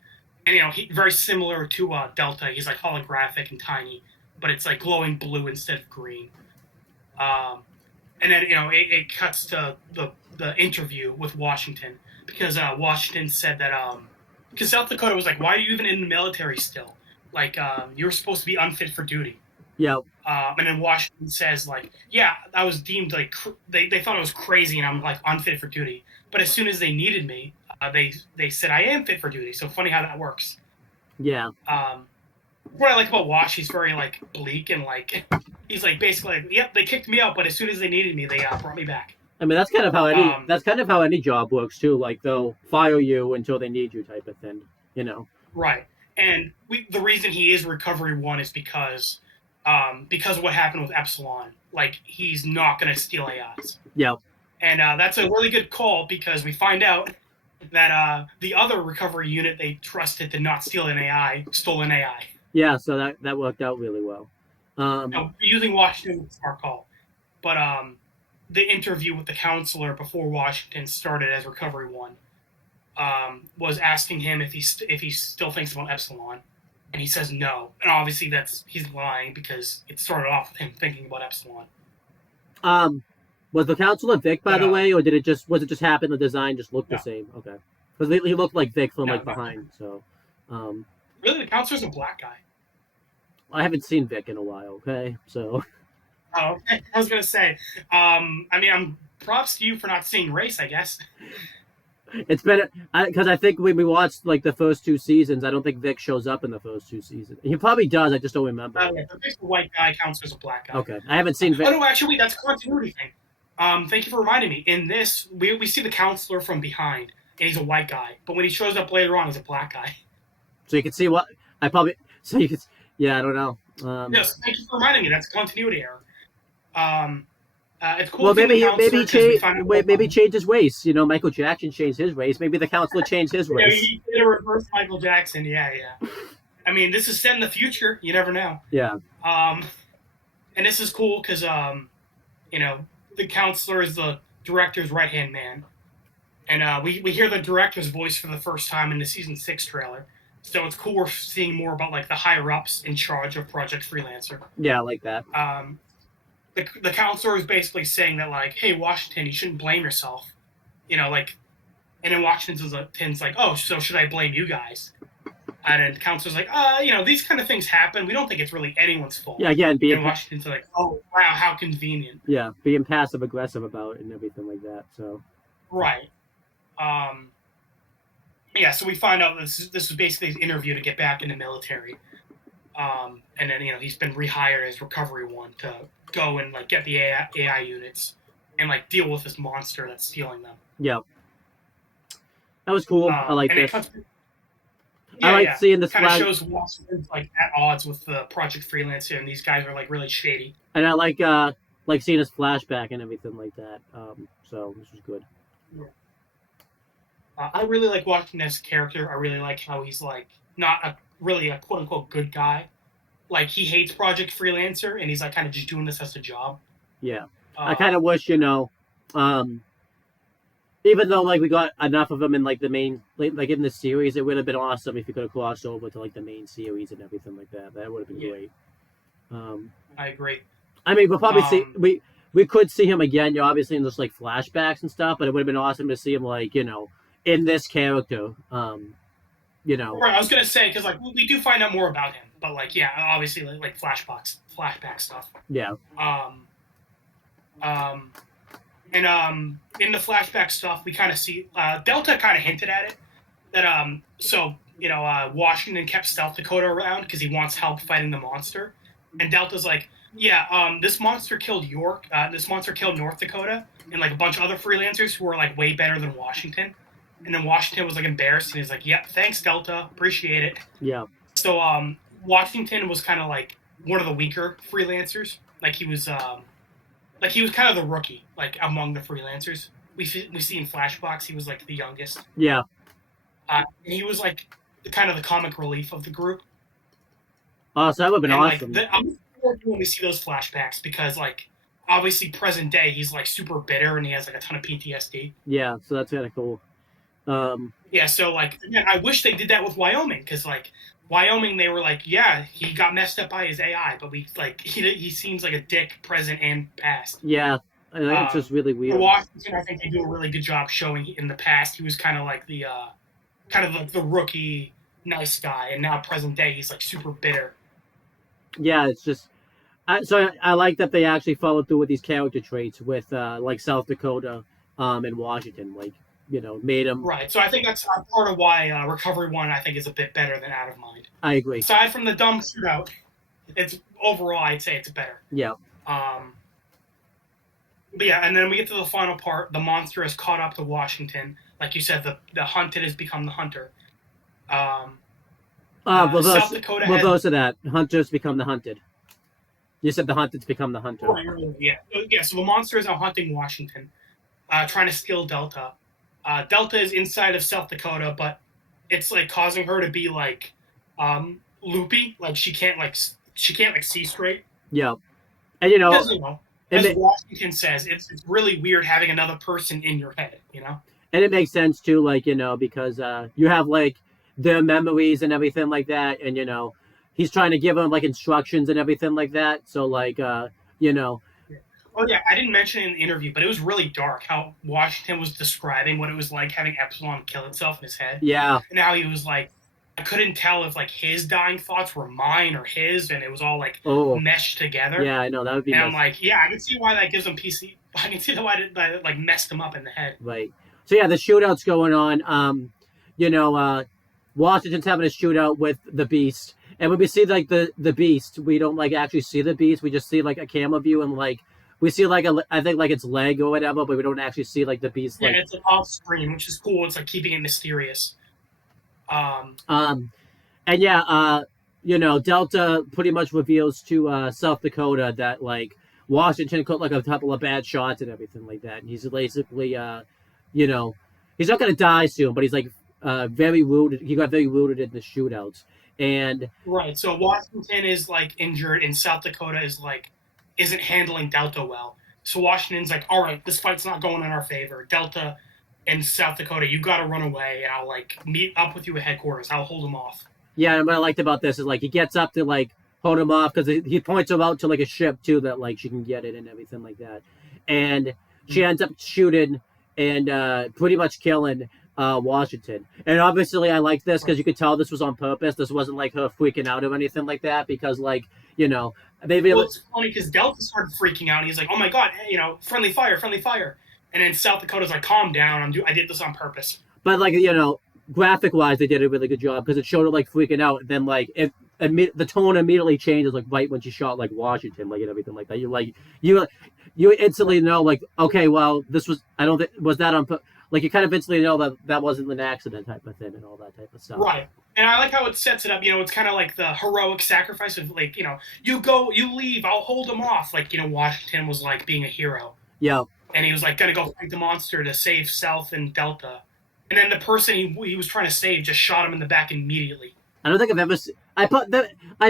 and he very similar to Delta. He's like holographic and tiny, but it's like glowing blue instead of green. And then it cuts to the interview with Washington, because Washington said that because South Dakota was like, why are you even in the military still? Like you're supposed to be unfit for duty. Yeah. And then Washington says like, yeah, I was deemed like they thought I was crazy and I'm like unfit for duty. But as soon as they needed me, they said I am fit for duty. So funny how that works. Yeah. What I like about Wash, he's very like bleak and like he's like basically like, yep, they kicked me out, but as soon as they needed me, they brought me back. I mean, that's kind of how any job works too. Like they'll fire you until they need you, type of thing. Right. And the reason he is Recovery 1 is because of what happened with Epsilon. Like he's not going to steal AIs. Yeah. And that's a really good call, because we find out that the other recovery unit they trusted to not steal an AI stole an AI. Yeah, so that worked out really well. Using Washington was a smart call. But the interview with the counselor before Washington started as Recovery 1 was asking him if he still thinks about Epsilon. And he says no. And obviously he's lying, because it started off with him thinking about Epsilon. Was the counselor Vic, by the way, or was it just happen the design just looked the same? Okay, because he looked like Vic from behind. So, really, the counselor's a black guy. I haven't seen Vic in a while. Okay, so. Oh, okay. I was gonna say. I mean, I'm props to you for not seeing race, I guess. It's been because I think when we watched like the first 2 seasons, I don't think Vic shows up in the first 2 seasons. He probably does. I just don't remember. Vic's a white guy. Counselor's a black guy. Okay, I haven't seen Vic. Oh no, actually, that's a continuity thing. Thank you for reminding me. In this, we see the counselor from behind, and he's a white guy. But when he shows up later on, he's a black guy. So you can see what I probably. So you can. Yeah, I don't know. Yes, thank you for reminding me. That's a continuity error. It's cool. Well, maybe change his race. Michael Jackson changed his race. Maybe the counselor changed his race. Yeah, he did a reverse Michael Jackson. Yeah. I mean, this is set in the future. You never know. Yeah. And this is cool because the counselor is the director's right-hand man. And we hear the director's voice for the first time in the season 6 trailer. So it's cool we're seeing more about like the higher-ups in charge of Project Freelancer. Yeah, I like that. The counselor is basically saying that like, hey, Washington, you shouldn't blame yourself. And then Washington's like, oh, so should I blame you guys? And then the counselor's like, these kind of things happen. We don't think it's really anyone's fault. Yeah, again, and Washington's like, oh, wow, how convenient. Yeah, being passive-aggressive about it and everything like that, so. Right. Yeah, so we find out this is basically his interview to get back in the military. And then, he's been rehired as Recovery 1 to go and, like, get the AI units and, like, deal with this monster that's stealing them. Yeah. That was cool. I like this. I Yeah, like yeah. seeing this Kind of flag, shows Washington's like at odds with the Project Freelancer, and these guys are like really shady. and I like seeing his flashback and everything like that. So this was good. Yeah. I really like Washington's character. I really like how he's like not a really a quote unquote good guy. Like he hates Project Freelancer, and he's like kind of just doing this as a job. Yeah, I kind Uh, of wish um, even though like we got enough of them in like the main like in the series, it would have been awesome if you could have crossed over to like the main series and everything like that. That would have been yeah, great. Um, I agree. I mean, we'll probably see Um, we could see him again, obviously in those like flashbacks and stuff. But it would have been awesome to see him like in this character. You know, right, I was gonna say because like we do find out more about him, but like yeah, obviously like flashback stuff. yeah, Um, um, and in the flashback stuff, we kind of see Delta kind of hinted at it that Washington kept South Dakota around because he wants help fighting the monster, and Delta's like, yeah, this monster killed York, this monster killed North Dakota, and like a bunch of other freelancers who were like way better than Washington, and then Washington was like embarrassed and he's like, yep, thanks Delta, appreciate it. yeah, So Washington was kind of like one of the weaker freelancers, like he was kind of the rookie, like among the freelancers. We see in flashbacks he was like the youngest. yeah. And he was like kind of the comic relief of the group. Oh, so that would have been And awesome. I'm looking forward to when we see those flashbacks because like obviously present day he's like super bitter and he has like a ton of PTSD. Yeah, so that's kind of cool. Yeah, so like again, I wish they did that with Wyoming because like Wyoming they were like, yeah, he got messed up by his AI, but we like he seems like a dick present and past. Yeah, I think it's just really For weird. Washington, I think they do a really good job showing in the past he was kind of like the the rookie nice guy, and now present day he's like super bitter. Yeah, it's just I like that they actually followed through with these character traits with like South Dakota, and Washington, like made them. Right. So I think that's part of why Recovery One I think is a bit better than Out of Mind. I agree. Aside from the dumb shootout, it's overall I'd say it's better. Yeah. But yeah, and then we get to the final part. The monster has caught up to Washington. Like you said, the hunted has become the hunter. South Dakota has reverse of that. Hunters become the hunted. You said the hunted's become the hunter. yeah. So the monster is now hunting Washington, trying to steal Delta. Delta is inside of South Dakota, but it's like causing her to be like loopy. Like she can't see straight. Yeah, and Because, as it, Washington says, it's really weird having another person in your head. and it makes sense too, like because you have like their memories and everything like that, and he's trying to give them like instructions and everything like that. So like Oh yeah, I didn't mention it in the interview, but it was really dark how Washington was describing what it was like having Epsilon kill itself in his head. Yeah. And how he was like, I couldn't tell if like his dying thoughts were mine or his, and it was all like meshed together. Yeah, I know that would be. And I'm like, yeah, I can see why that gives him PC. I can see why that like messed him up in the head. Right. So yeah, the shootout's going on. Washington's having a shootout with the Beast, and when we see like the Beast, we don't like actually see the Beast. We just see like a camera view and like. We see like I think like its leg or whatever, but we don't actually see like the Beast. Yeah, like, it's like off screen, which is cool. It's like keeping it mysterious. And yeah, Delta pretty much reveals to South Dakota that like Washington took like a couple of bad shots and everything like that, and he's basically he's not gonna die soon, but he's like very wounded. He got very wounded in the shootouts, and right. So Washington is like injured, and South Dakota is like. Isn't handling Delta well. So Washington's like, all right, this fight's not going in our favor. Delta and South Dakota, you got to run away, and I'll like meet up with you at headquarters. I'll hold him off. Yeah, and what I liked about this is like he gets up to like hold him off because he points him out to like a ship too that like she can get it and everything like that, and she ends up shooting and pretty much killing Washington. And obviously I like this because you could tell this was on purpose. This wasn't like her freaking out or anything like that because like it's funny because Delta started freaking out and he's like, oh my god, friendly fire, and then South Dakota's like, calm down, I did this on purpose. But like graphic wise they did a really good job because it showed her like freaking out, and then like the tone immediately changes like right when she shot like Washington like and everything like that. You instantly know like, okay, well this was was that on like you kind of instantly know that that wasn't an accident type of thing and all that type of stuff. Right. And I like how it sets it up. It's kind of like the heroic sacrifice of like, you go, you leave, I'll hold them off. Like, Washington was like being a hero, Yeah, and he was like gonna go fight the monster to save South and Delta, and then the person he was trying to save just shot him in the back immediately. I don't think I've ever. I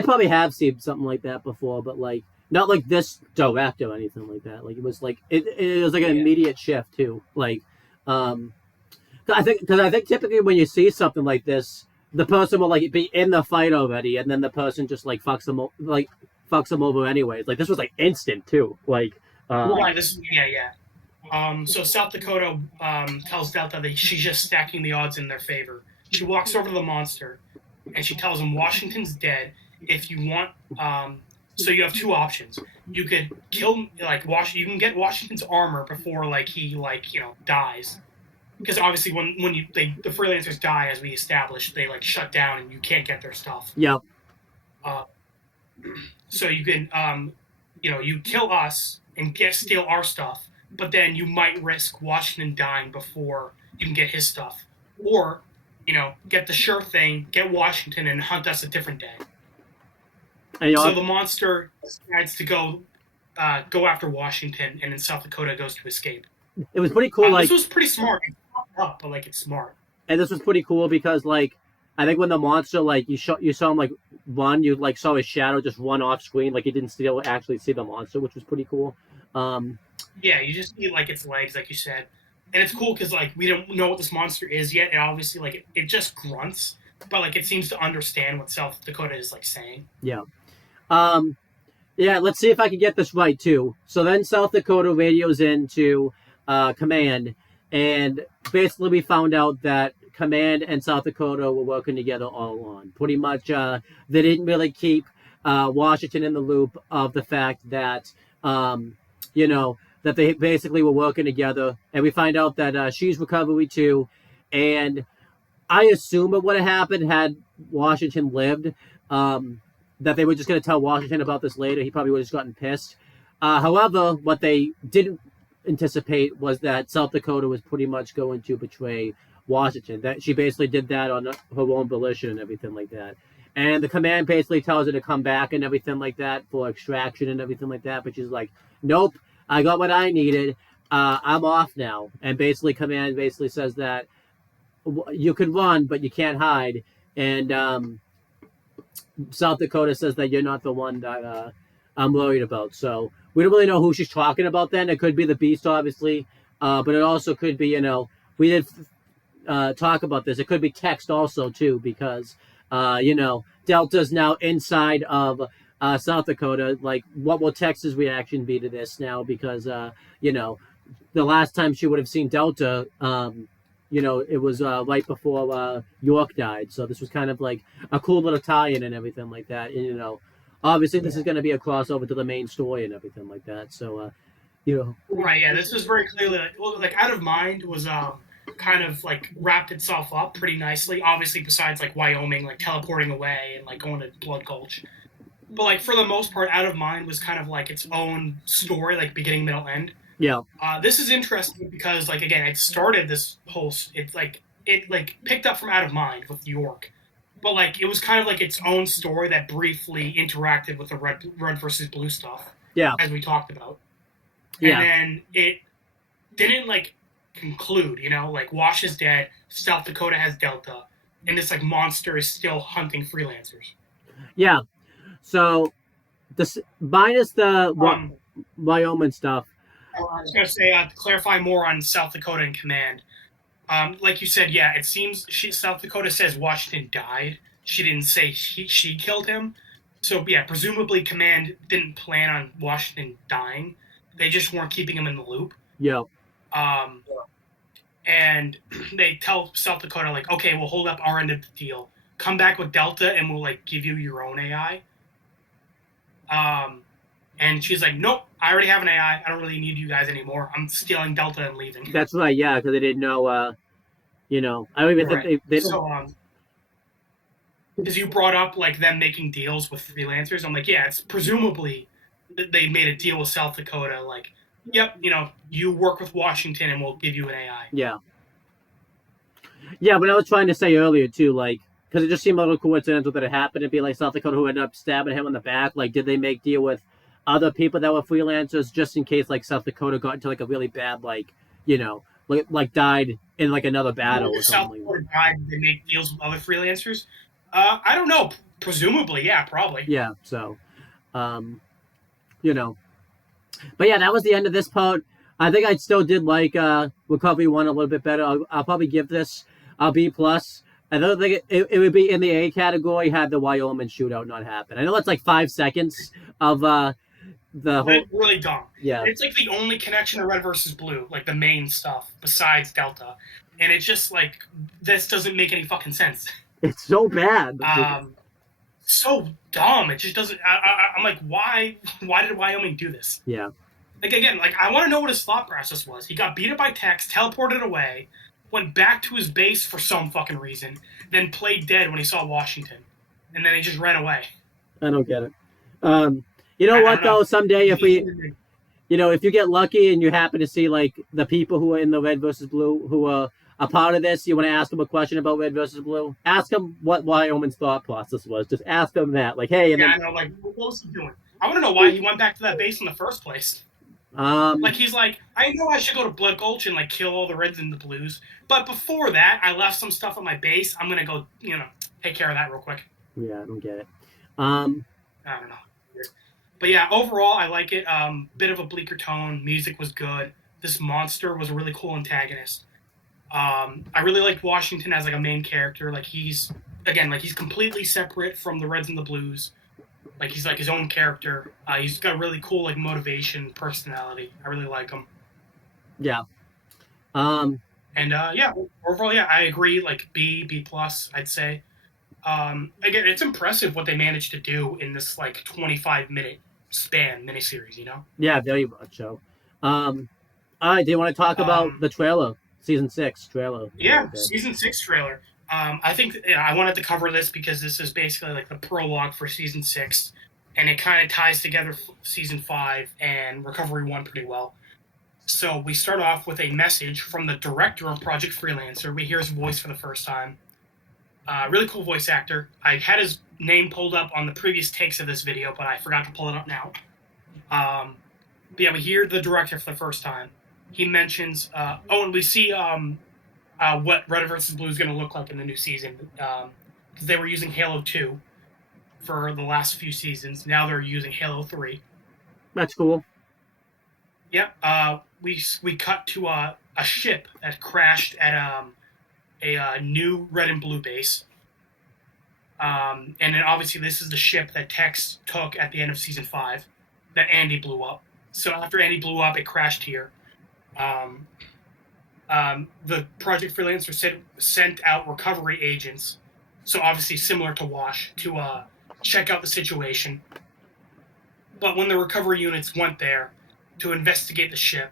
probably have seen something like that before, but like not like this direct or anything like that. Like it was like it was like an immediate shift too. Like, um, I think typically when you see something like this, the person will like be in the fight already, and then the person just like fucks them over anyways. Like this was like instant too. Like, Right. Yeah. So South Dakota tells Delta that she's just stacking the odds in their favor. She walks over to the monster, and she tells him Washington's dead. If you want, so you have two options. You could kill You can get Washington's armor before he dies, because obviously when the freelancers die, as we established, they shut down and you can't get their stuff. yeah, So you can you kill us and steal our stuff, but then you might risk Washington dying before you can get his stuff, or get the sure thing, get Washington and hunt us a different day. and, So the monster decides to go after Washington, and then South Dakota goes to escape. it was pretty cool. This was pretty smart. It's fucked up, but it's smart. And this was pretty cool because like I think when the monster you saw him like run, you like saw his shadow just run off screen, like you didn't still actually see the monster, which was pretty cool. Yeah, you just see its legs, like you said, and it's cool because we don't know what this monster is yet, and obviously it just grunts, but it seems to understand what South Dakota is saying. Yeah. Yeah, let's see if I can get this right too. So then South Dakota radios into Command, and basically we found out that Command and South Dakota were working together all along. Pretty much, they didn't really keep Washington in the loop of the fact that, that they basically were working together. And we find out that she's recovery too. And I assume it would have happened had Washington lived. That they were just going to tell Washington about this later. He probably would have just gotten pissed. However, what they didn't anticipate was that South Dakota was pretty much going to betray Washington. That she basically did that on her own volition and everything like that. And the Command basically tells her to come back and everything like that for extraction and everything like that. But she's like, nope, I got what I needed. I'm off now. And basically Command basically says that you can run, but you can't hide. And South Dakota says that you're not the one that I'm worried about. So we don't really know who she's talking about then. It could be the Beast, obviously. But it also could be, we did talk about this. It could be text also, too, because, Delta's now inside of South Dakota. Like, what will Tex's reaction be to this now? Because, the last time she would have seen Delta, it was right before York died. So this was kind of like a cool little tie-in and everything like that. And, obviously this is going to be a crossover to the main story and everything like that. So, Right, yeah, this was very clearly, Out of Mind was kind of, wrapped itself up pretty nicely. Obviously, besides, Wyoming, teleporting away and, going to Blood Gulch. But, for the most part, Out of Mind was kind of, its own story, beginning, middle, end. Yeah. This is interesting because, again, it started this whole. It picked up from Out of Mind with York, but it was kind of its own story that briefly interacted with the red versus blue stuff. Yeah. As we talked about. Yeah. And then it didn't conclude. Wash is dead. South Dakota has Delta, and this monster is still hunting freelancers. Yeah. So, this minus the Wyoming stuff. I was going to say, to clarify more on South Dakota and Command. Like you said, yeah, it seems South Dakota says Washington died. She didn't say she killed him. So, yeah, presumably Command didn't plan on Washington dying. They just weren't keeping him in the loop. Yeah. And they tell South Dakota, okay, we'll hold up our end of the deal. Come back with Delta, and we'll, give you your own AI. And she's like, nope, I already have an AI. I don't really need you guys anymore. I'm stealing Delta and leaving. That's right, yeah, because they didn't know, I don't even think they So, because you brought up, them making deals with freelancers, I'm like, yeah, it's presumably they made a deal with South Dakota, yep, you work with Washington and we'll give you an AI. Yeah. Yeah, but I was trying to say earlier too, like, because it just seemed a little coincidental that it happened to be like South Dakota who ended up stabbing him in the back. Like, did they make deal with other people that were freelancers just in case like South Dakota got into like a really bad like died in like another battle or If South something like Dakota that? died, they make deals with other freelancers. I don't know. Presumably, yeah, probably. Yeah, so um, you know, but yeah, that was the end of this part. I think I still did like Recovery One a little bit better. I'll probably give this a B plus. I don't think it would be in the A category had the Wyoming shootout not happen. I know it's like 5 seconds of the whole. Really dumb. Yeah, It's like the only connection to Red versus Blue, like the main stuff besides Delta, and it's just like this doesn't make any fucking sense. it's so bad. Um, so dumb. It just doesn't. I'm like, why? Why did Wyoming do this? Yeah, Like again, like I want to know what his thought process was. He got beat up by Tex, teleported away, went back to his base for some fucking reason, then played dead when he saw Washington, and then he just ran away. I don't get it. Um, you know I what don't know. though? Someday if you get lucky and you happen to see like the people who are in the Red versus Blue who are a part of this, you want to ask them a question about Red versus Blue. Ask them what Wyoming's thought process was. Just ask them that, like, hey, and Yeah, then I know. Like, what was he doing? I want to know why he went back to that base in the first place. um, Like, he's like, I know I should go to Blood Gulch and like kill all the Reds and the Blues, but before that, I left some stuff at my base. I'm gonna go, take care of that real quick. yeah, I don't get it. Um, I don't know. But yeah, overall, I like it. Bit of a bleaker tone. Music was good. This monster was a really cool antagonist. I really liked Washington as like a main character. Like he's completely separate from the Reds and the Blues. Like he's like his own character. He's got a really cool like motivation, personality. I really like him. yeah. Um, And yeah, overall, yeah, I agree. Like B plus, I'd say. Again, it's impressive what they managed to do in this like 25-minute span miniseries. yeah, very much so. All right, do you want to talk about Um, the trailer, season 6 trailer a little yeah, bit? season 6 trailer. I think I wanted to cover this because this is basically like the prologue for season 6, and it kind of ties together season 5 and Recovery 1 pretty well. So we start off with a message from the director of Project Freelancer. We hear his voice for the first time. Really cool voice actor. I had his name pulled up on the previous takes of this video, but I forgot to pull it up now. But yeah, we hear the director for the first time. He mentions, and we see what Red vs. Blue is going to look like in the new season. Because they were using Halo 2 for the last few seasons. Now they're using Halo 3. That's cool. Yep. We cut to a ship that crashed at a new Red and Blue base. And then obviously this is the ship that Tex took at the end of season 5 that Andy blew up. So after Andy blew up, it crashed here. Um, the Project Freelancer sent out recovery agents, so obviously similar to Wash, to check out the situation. But when the recovery units went there to investigate the ship,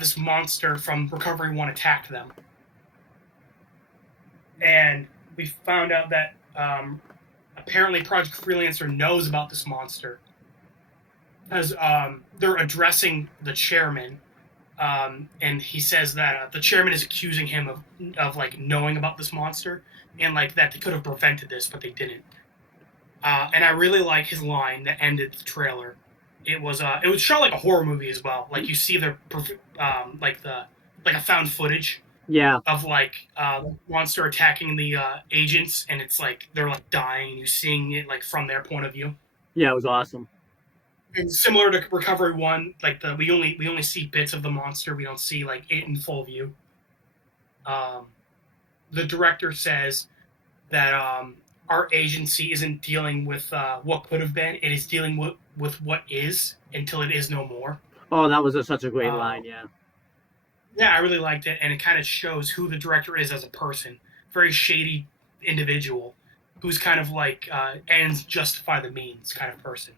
this monster from Recovery 1 attacked them. And we found out that apparently Project Freelancer knows about this monster, as they're addressing the chairman, and he says that the chairman is accusing him of like knowing about this monster, and like that they could have prevented this, but they didn't. And I really like his line that ended the trailer. It was shot like a horror movie as well. Like you see like a found footage Yeah, of like monster attacking the agents, and it's like they're like dying, and you're seeing it like from their point of view. yeah, it was awesome. And similar to Recovery 1, like we only see bits of the monster. We don't see like it in full view. Um, the director says that our agency isn't dealing with what could have been; it is dealing with what is until it is no more. Oh, that was such a great Uh, line. Yeah, yeah, I really liked it, and it kind of shows who the director is as a person. Very shady individual who's kind of like ends justify the means kind of person.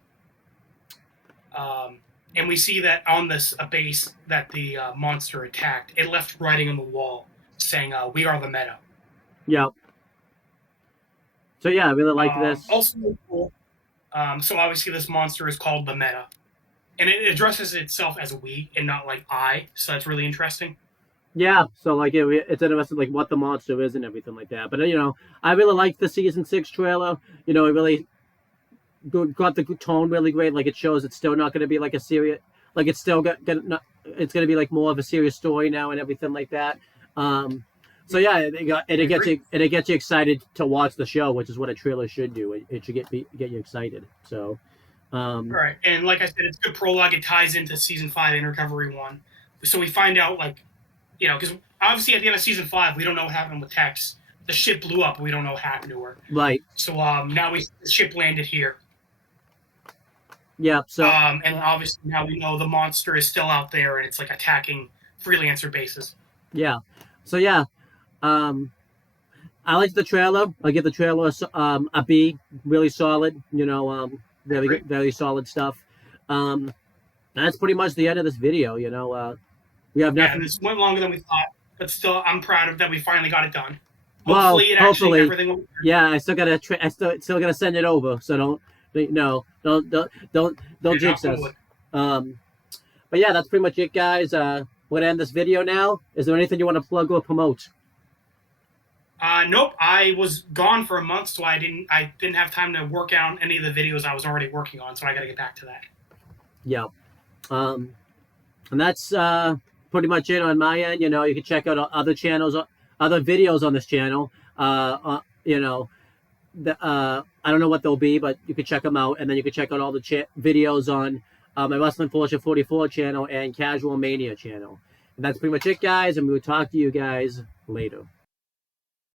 And we see that on this base that the monster attacked, it left writing on the wall saying, "We are the meta." yeah. So yeah, I really like this. Also really cool. So obviously, this monster is called the meta, and it addresses itself as we and not like I. So that's really interesting. Yeah, so like it's interesting like what the monster is and everything like that. But I really liked the season 6 trailer. It really got the tone really great. Like it shows it's still not going to be like a serious, like it's still not, it's going to be like more of a serious story now and everything like that. Um, so yeah, it gets you excited to watch the show, which is what a trailer should do. It should get you excited. So All right, and like I said, it's a good prologue. It ties into season 5 in Recovery 1, so we find out like, because obviously at the end of season 5 we don't know what happened with Tex. The ship blew up. We don't know what happened to her. right, So now the ship landed here. yeah. So and obviously now we know the monster is still out there and it's like attacking freelancer bases. yeah, so yeah. Um, I liked the trailer. I give the trailer a B, really solid. Very good, very solid stuff. Um, that's pretty much the end of this video. We have Yeah, nothing. this went longer than we thought, but still, I'm proud of that we finally got it done. Well, Hopefully, hopefully, everything will. yeah. I still gotta. I still gotta send it over. So don't jinx us. But yeah, that's pretty much it, guys. We're gonna end this video now. Is there anything you want to plug or promote? Nope. I was gone for a month, so I didn't have time to work on any of the videos I was already working on. So I got to get back to that. Yeah. And that's pretty much it on my end. You can check out other channels, other videos on this channel. I don't know what they'll be, but you can check them out, and then you can check out all the videos on my Wrestling Fortune 44 channel and Casual Mania channel. And that's pretty much it, guys. And we will talk to you guys later.